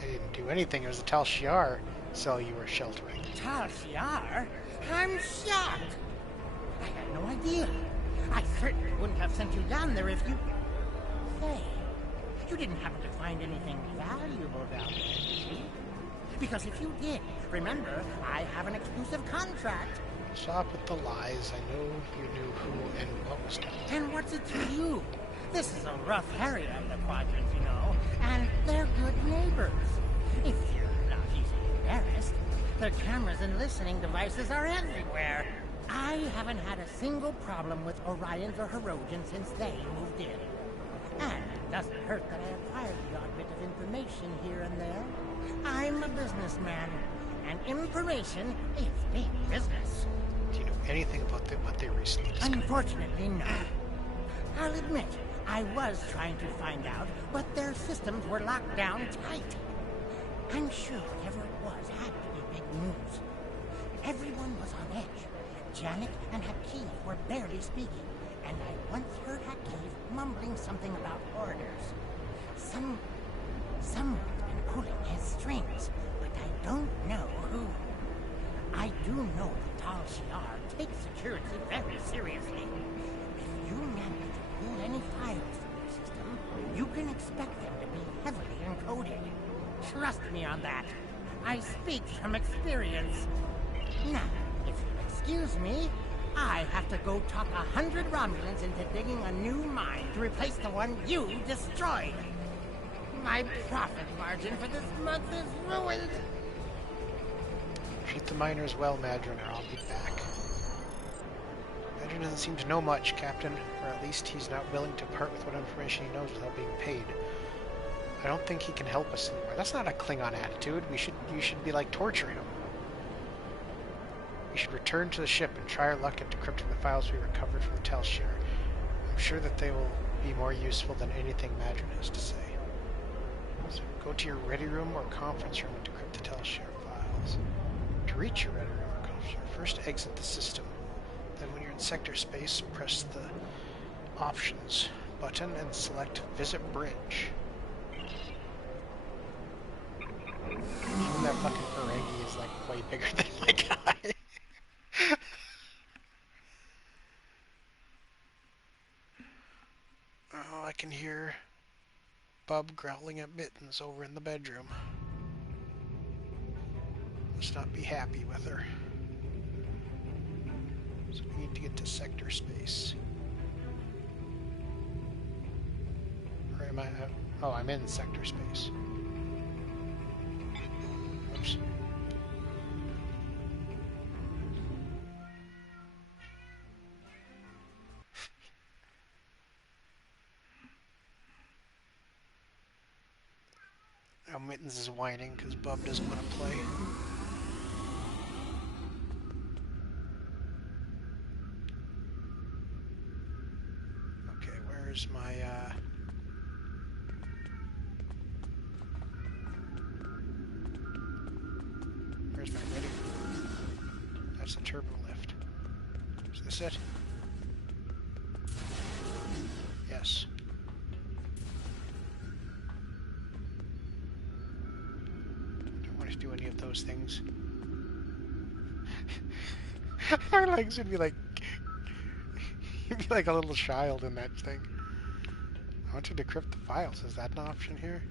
I didn't do anything. It was the Tal Shiar cell you were sheltering. Tal Shiar? I'm shocked. I had no idea. I certainly wouldn't have sent you down there if you... Say, you didn't happen to find anything valuable down there, did you? Because if you did, remember, I have an exclusive contract. Stop with the lies. I know you knew who and what was done. And what's it to you? This is a rough area in the Quadrant, you know, and they're good neighbors. If you're not easily embarrassed, their cameras and listening devices are everywhere. I haven't had a single problem with Orions or Herodians since they moved in. And it doesn't hurt that I acquired the odd bit of information here and there. I'm a businessman, and information is big business. Do you know anything about what they recently discovered? Unfortunately, no. I'll admit, I was trying to find out, but their systems were locked down tight. I'm sure whatever it was had to be big news. Everyone was on edge. Janek and Hakeev were barely speaking, and I once heard Hakeev mumbling something about orders. Someone's been pulling his strings, but I don't know who. I do know that Tal Shiar takes security very seriously. If you manage to pull any files from their system, you can expect them to be heavily encoded. Trust me on that. I speak from experience. Now, if you'll excuse me, I have to go talk 100 Romulans into digging a new mine to replace the one you destroyed. My profit margin for this month is ruined. Treat the miners well, Madron, or I'll be back. Madron doesn't seem to know much, Captain, or at least he's not willing to part with what information he knows without being paid. I don't think he can help us anymore. That's not a Klingon attitude. You should be like torturing him. We should return to the ship and try our luck at decrypting the files we recovered from the Tal Shiar. I'm sure that they will be more useful than anything Madron has to say. So go to your ready room or conference room and decrypt the Tal Shiar files. To reach your ready room or conference room, first exit the system. Then when you're in sector space, press the options button and select Visit Bridge. Even that fucking Ferengi is like way bigger than my guy. Oh, I can hear Bub growling at Mittens over in the bedroom. Must not be happy with her. So we need to get to sector space. Or am I? Oh, I'm in sector space. Oops. Now Mittens is whining because Bub doesn't want to play. this it? Yes. Don't want to do any of those things. Our legs would be like... You'd be like a little child in that thing. I want to decrypt the files. Is that an option here?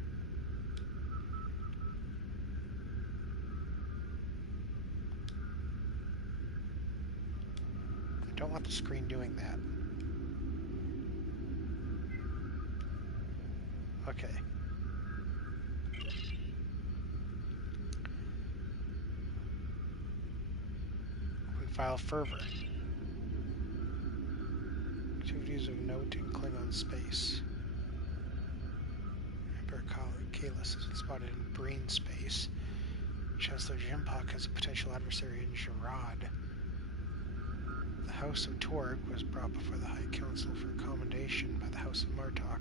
I don't want the screen doing that. Okay. Open file Fervor. Activities of note in Klingon space. Emperor Kahless is spotted in Breen space. Chancellor Jimpak has a potential adversary in Gerard. The House of Torg was brought before the High Council for commendation by the House of Martok.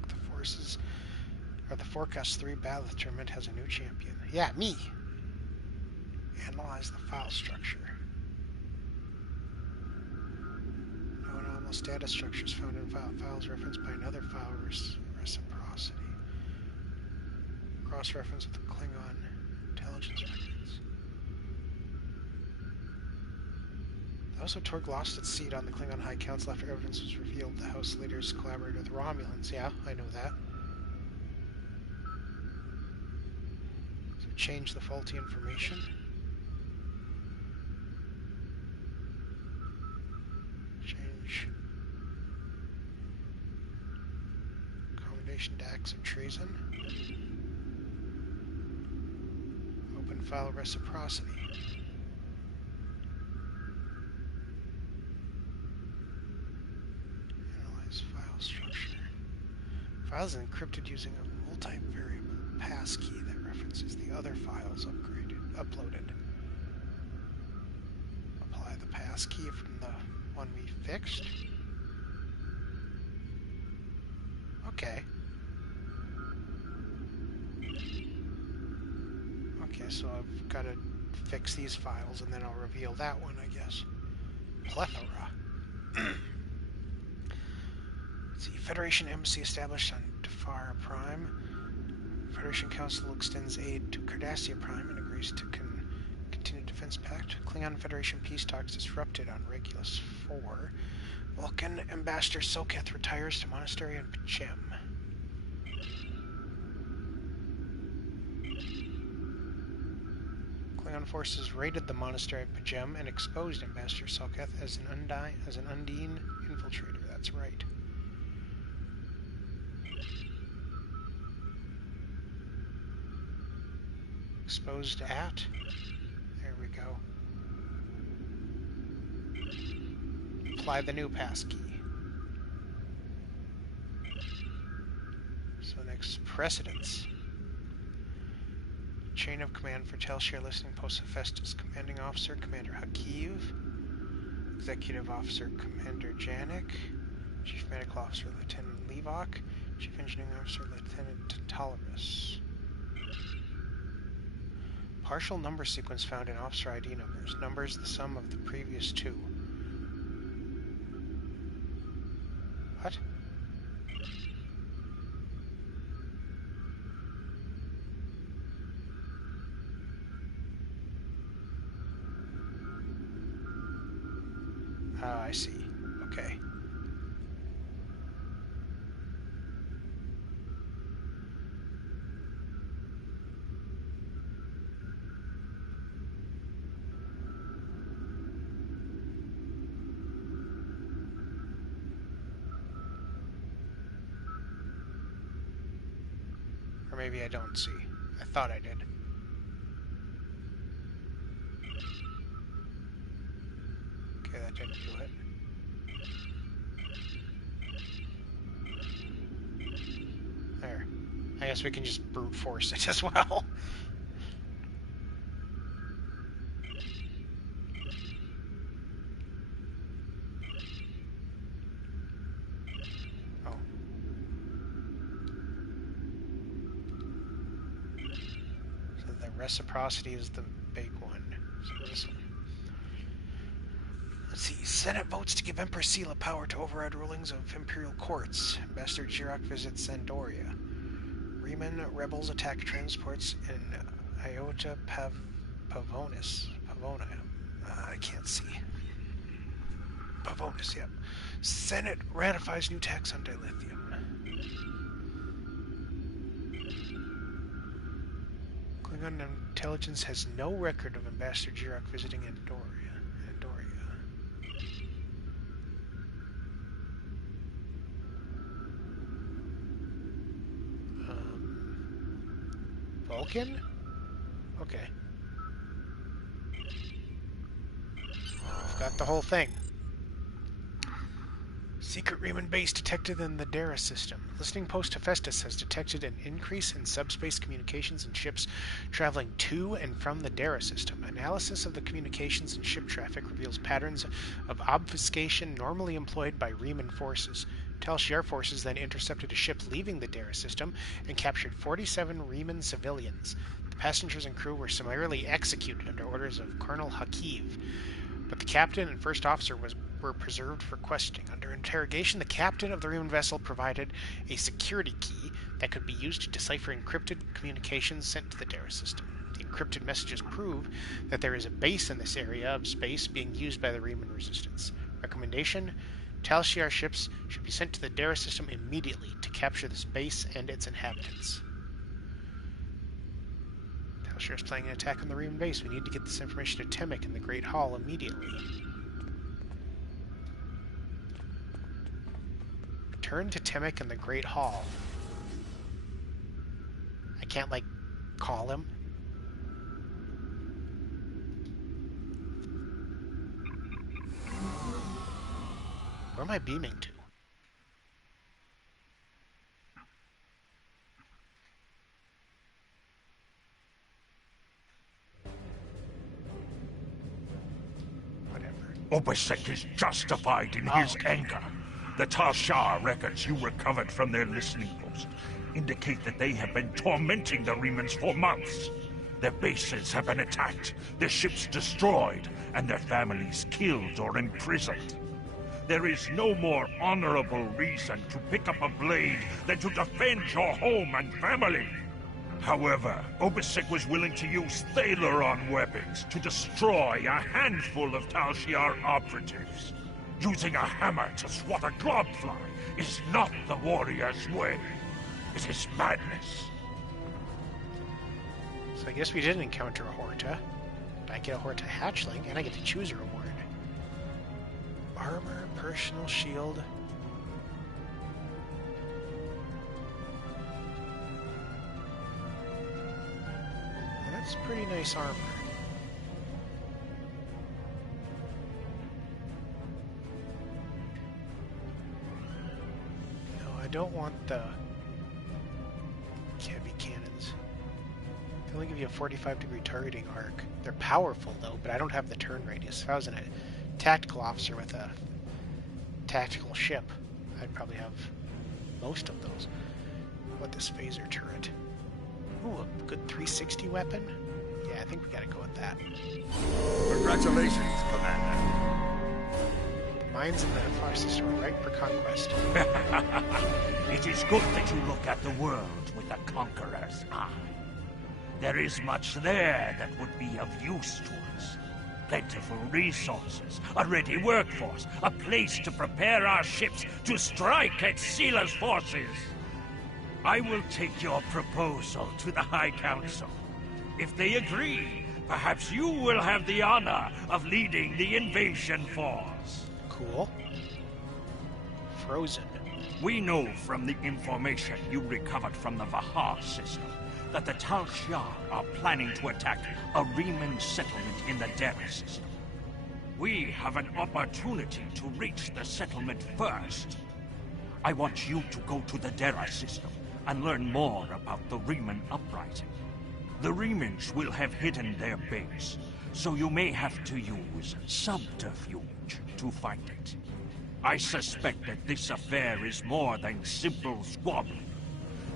The Forecast 3 Battle Tournament has a new champion. Yeah, me! Analyze the file structure. No anomalous data structures found in files referenced by another file reciprocity. Cross-reference with the Klingon intelligence records. The House of Torg lost its seat on the Klingon High Council after evidence was revealed the House leaders collaborated with Romulans. Yeah, I know that. So change the faulty information. Change commendation to acts of treason. Open file reciprocity. Analyze file structure. File is encrypted using a multi-variable passkey that references the other files uploaded. Apply the passkey from the one we fixed. Okay. Okay, so I've got to fix these files and then I'll reveal that one, I guess. Plethora. Let's see. Federation Embassy established on Defar Prime. Federation Council extends aid to Cardassia Prime and agrees to continue defense pact. Klingon Federation peace talks disrupted on Regulus 4. Vulcan Ambassador Soketh retires to Monastery in Pachem. Klingon forces raided the Monastery of Pachem and exposed Ambassador Soketh as an Undine infiltrator. That's right. Exposed at. There we go. Apply the new passkey. So next, precedence. Chain of command for Telshir Listening Post Hephaestus. Commanding Officer, Commander Hakiv. Executive Officer, Commander Janik. Chief Medical Officer, Lieutenant Levok. Chief Engineering Officer, Lieutenant Tolerus. Partial number sequence found in officer ID numbers. Numbers the sum of the previous two. What? Oh, I see. Okay. Or maybe I don't see. I thought I did. Okay, that didn't do it. There. I guess we can just brute force it as well. Reciprocity is the big one. So this one. Let's see. Senate votes to give Emperor Sela power to override rulings of Imperial courts. Ambassador Jirok visits Zandoria. Riemann rebels attack transports in Iota Pavonis. Pavona. I can't see. Pavonis, yep. Senate ratifies new tax on dilithium. Klingon intelligence has no record of Ambassador Jirok visiting Andoria. Vulcan? Okay. I've got the whole thing. Secret Riemann base detected in the Dara system. Listening post Hephaestus has detected an increase in subspace communications and ships traveling to and from the Dara system. Analysis of the communications and ship traffic reveals patterns of obfuscation normally employed by Riemann forces. Tal Shiar forces then intercepted a ship leaving the Dara system and captured 47 Riemann civilians. The passengers and crew were summarily executed under orders of Colonel Hakiv, but the captain and first officer were preserved for questioning. Under interrogation, the captain of the Riemann vessel provided a security key that could be used to decipher encrypted communications sent to the Dara system. The encrypted messages prove that there is a base in this area of space being used by the Riemann resistance. Recommendation: Tal Shiar ships should be sent to the Dara system immediately to capture this base and its inhabitants. Tal Shiar is planning an attack on the Riemann base. We need to get this information to Temek in the Great Hall immediately. Return to Temek in the Great Hall. I can't, like, call him. Where am I beaming to? Whatever. Obisek is justified in his anger. The Tal Shiar records you recovered from their listening post indicate that they have been tormenting the Riemanns for months. Their bases have been attacked, their ships destroyed, and their families killed or imprisoned. There is no more honorable reason to pick up a blade than to defend your home and family. However, Obisek was willing to use Thaleron weapons to destroy a handful of Tal Shiar operatives. Using a hammer to swat a globfly is not the warrior's way. It is madness. So I guess we did encounter a Horta. I get a Horta hatchling, and I get to choose a reward. Armor, personal shield. That's pretty nice armor. No, I don't want the heavy cannons. They only give you a 45-degree targeting arc. They're powerful, though, but I don't have the turn radius. If I was in a tactical officer with a tactical ship, I'd probably have most of those. What this phaser turret? Ooh, a good 360 weapon? Yeah, I think we gotta go with that. Congratulations, Commander. Mines in the Far system are ripe for conquest. It is good that you look at the world with a conqueror's eye. There is much there that would be of use to us. Plentiful resources, a ready workforce, a place to prepare our ships to strike at Sela's forces. I will take your proposal to the High Council. If they agree, perhaps you will have the honor of leading the invasion force. Cool. Frozen. We know from the information you recovered from the Vahar system that the Tal Shiar are planning to attack a Riemann settlement in the Dara system. We have an opportunity to reach the settlement first. I want you to go to the Dara system and learn more about the Riemann uprising. The Riemanns will have hidden their base, so you may have to use subterfuge to find it. I suspect that this affair is more than simple squabbling.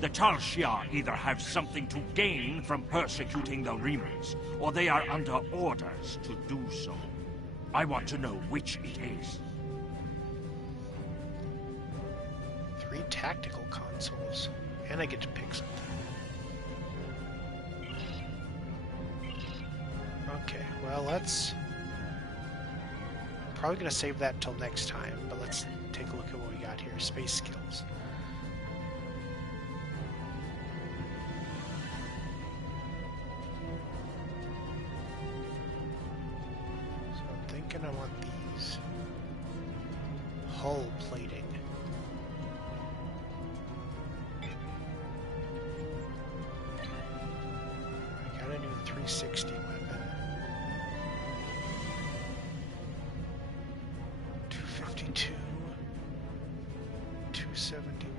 The Tal Shiar either have something to gain from persecuting the Riemanns, or they are under orders to do so. I want to know which it is. 3 tactical consoles. And I get to pick something. Okay, well, let's... probably going to save that till next time, but let's take a look at what we got here. Space skills. So I'm thinking I want these. Hull plating. I got a new 360 weapon. 252. 271.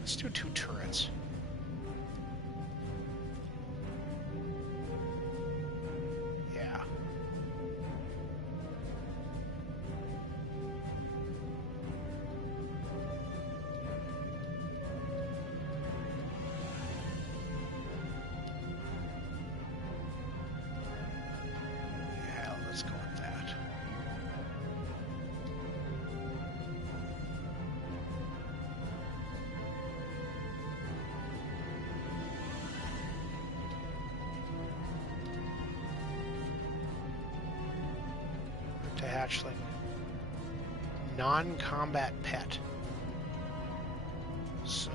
Let's do 2 turrets. Yeah. Yeah, let's go with that. To hatchling. Non-combat pet. So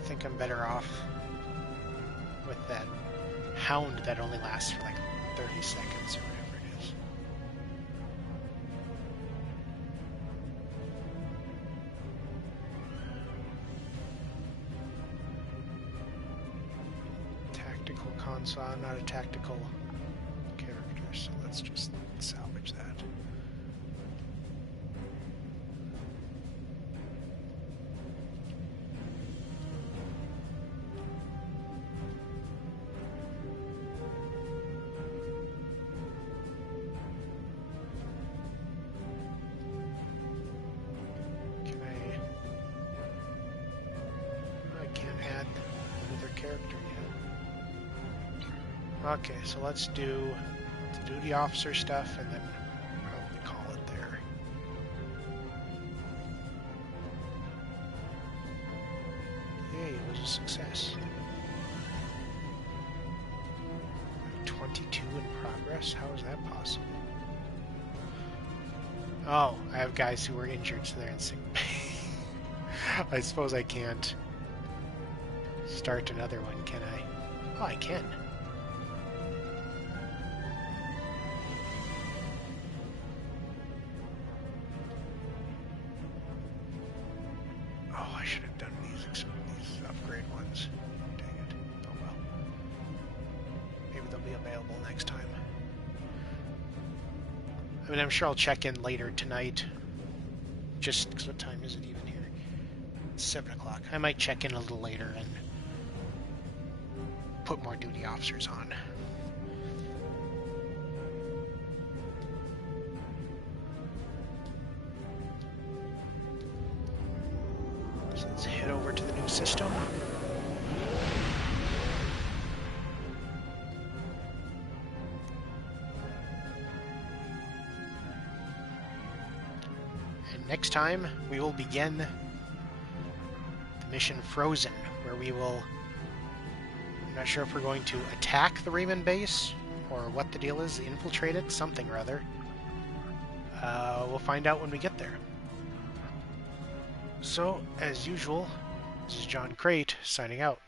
I think I'm better off with that hound that only lasts for like 30 seconds or whatever it is. Tactical console, I'm not a tactical character, so let's just salvage that. I can't add another character yet. Okay, so let's do the duty officer stuff and then probably call it there. Yay, it was a success. 22 in progress? How is that possible? Oh, I have guys who were injured, so they're in sick bay. I suppose I can't start another one, can I? Oh, I can. Oh, I should have done these upgrade ones. Dang it. Oh well. Maybe they'll be available next time. I mean, I'm sure I'll check in later tonight. Just because what time is it even here? It's 7 o'clock. I might check in a little later and put more duty officers on. So let's head over to the new system. And next time we will begin the mission Frozen, where we will... I'm not sure if we're going to attack the Riemann base, or what the deal is, infiltrate it, something or other. We'll find out when we get there. So, as usual, this is John Crate, signing out.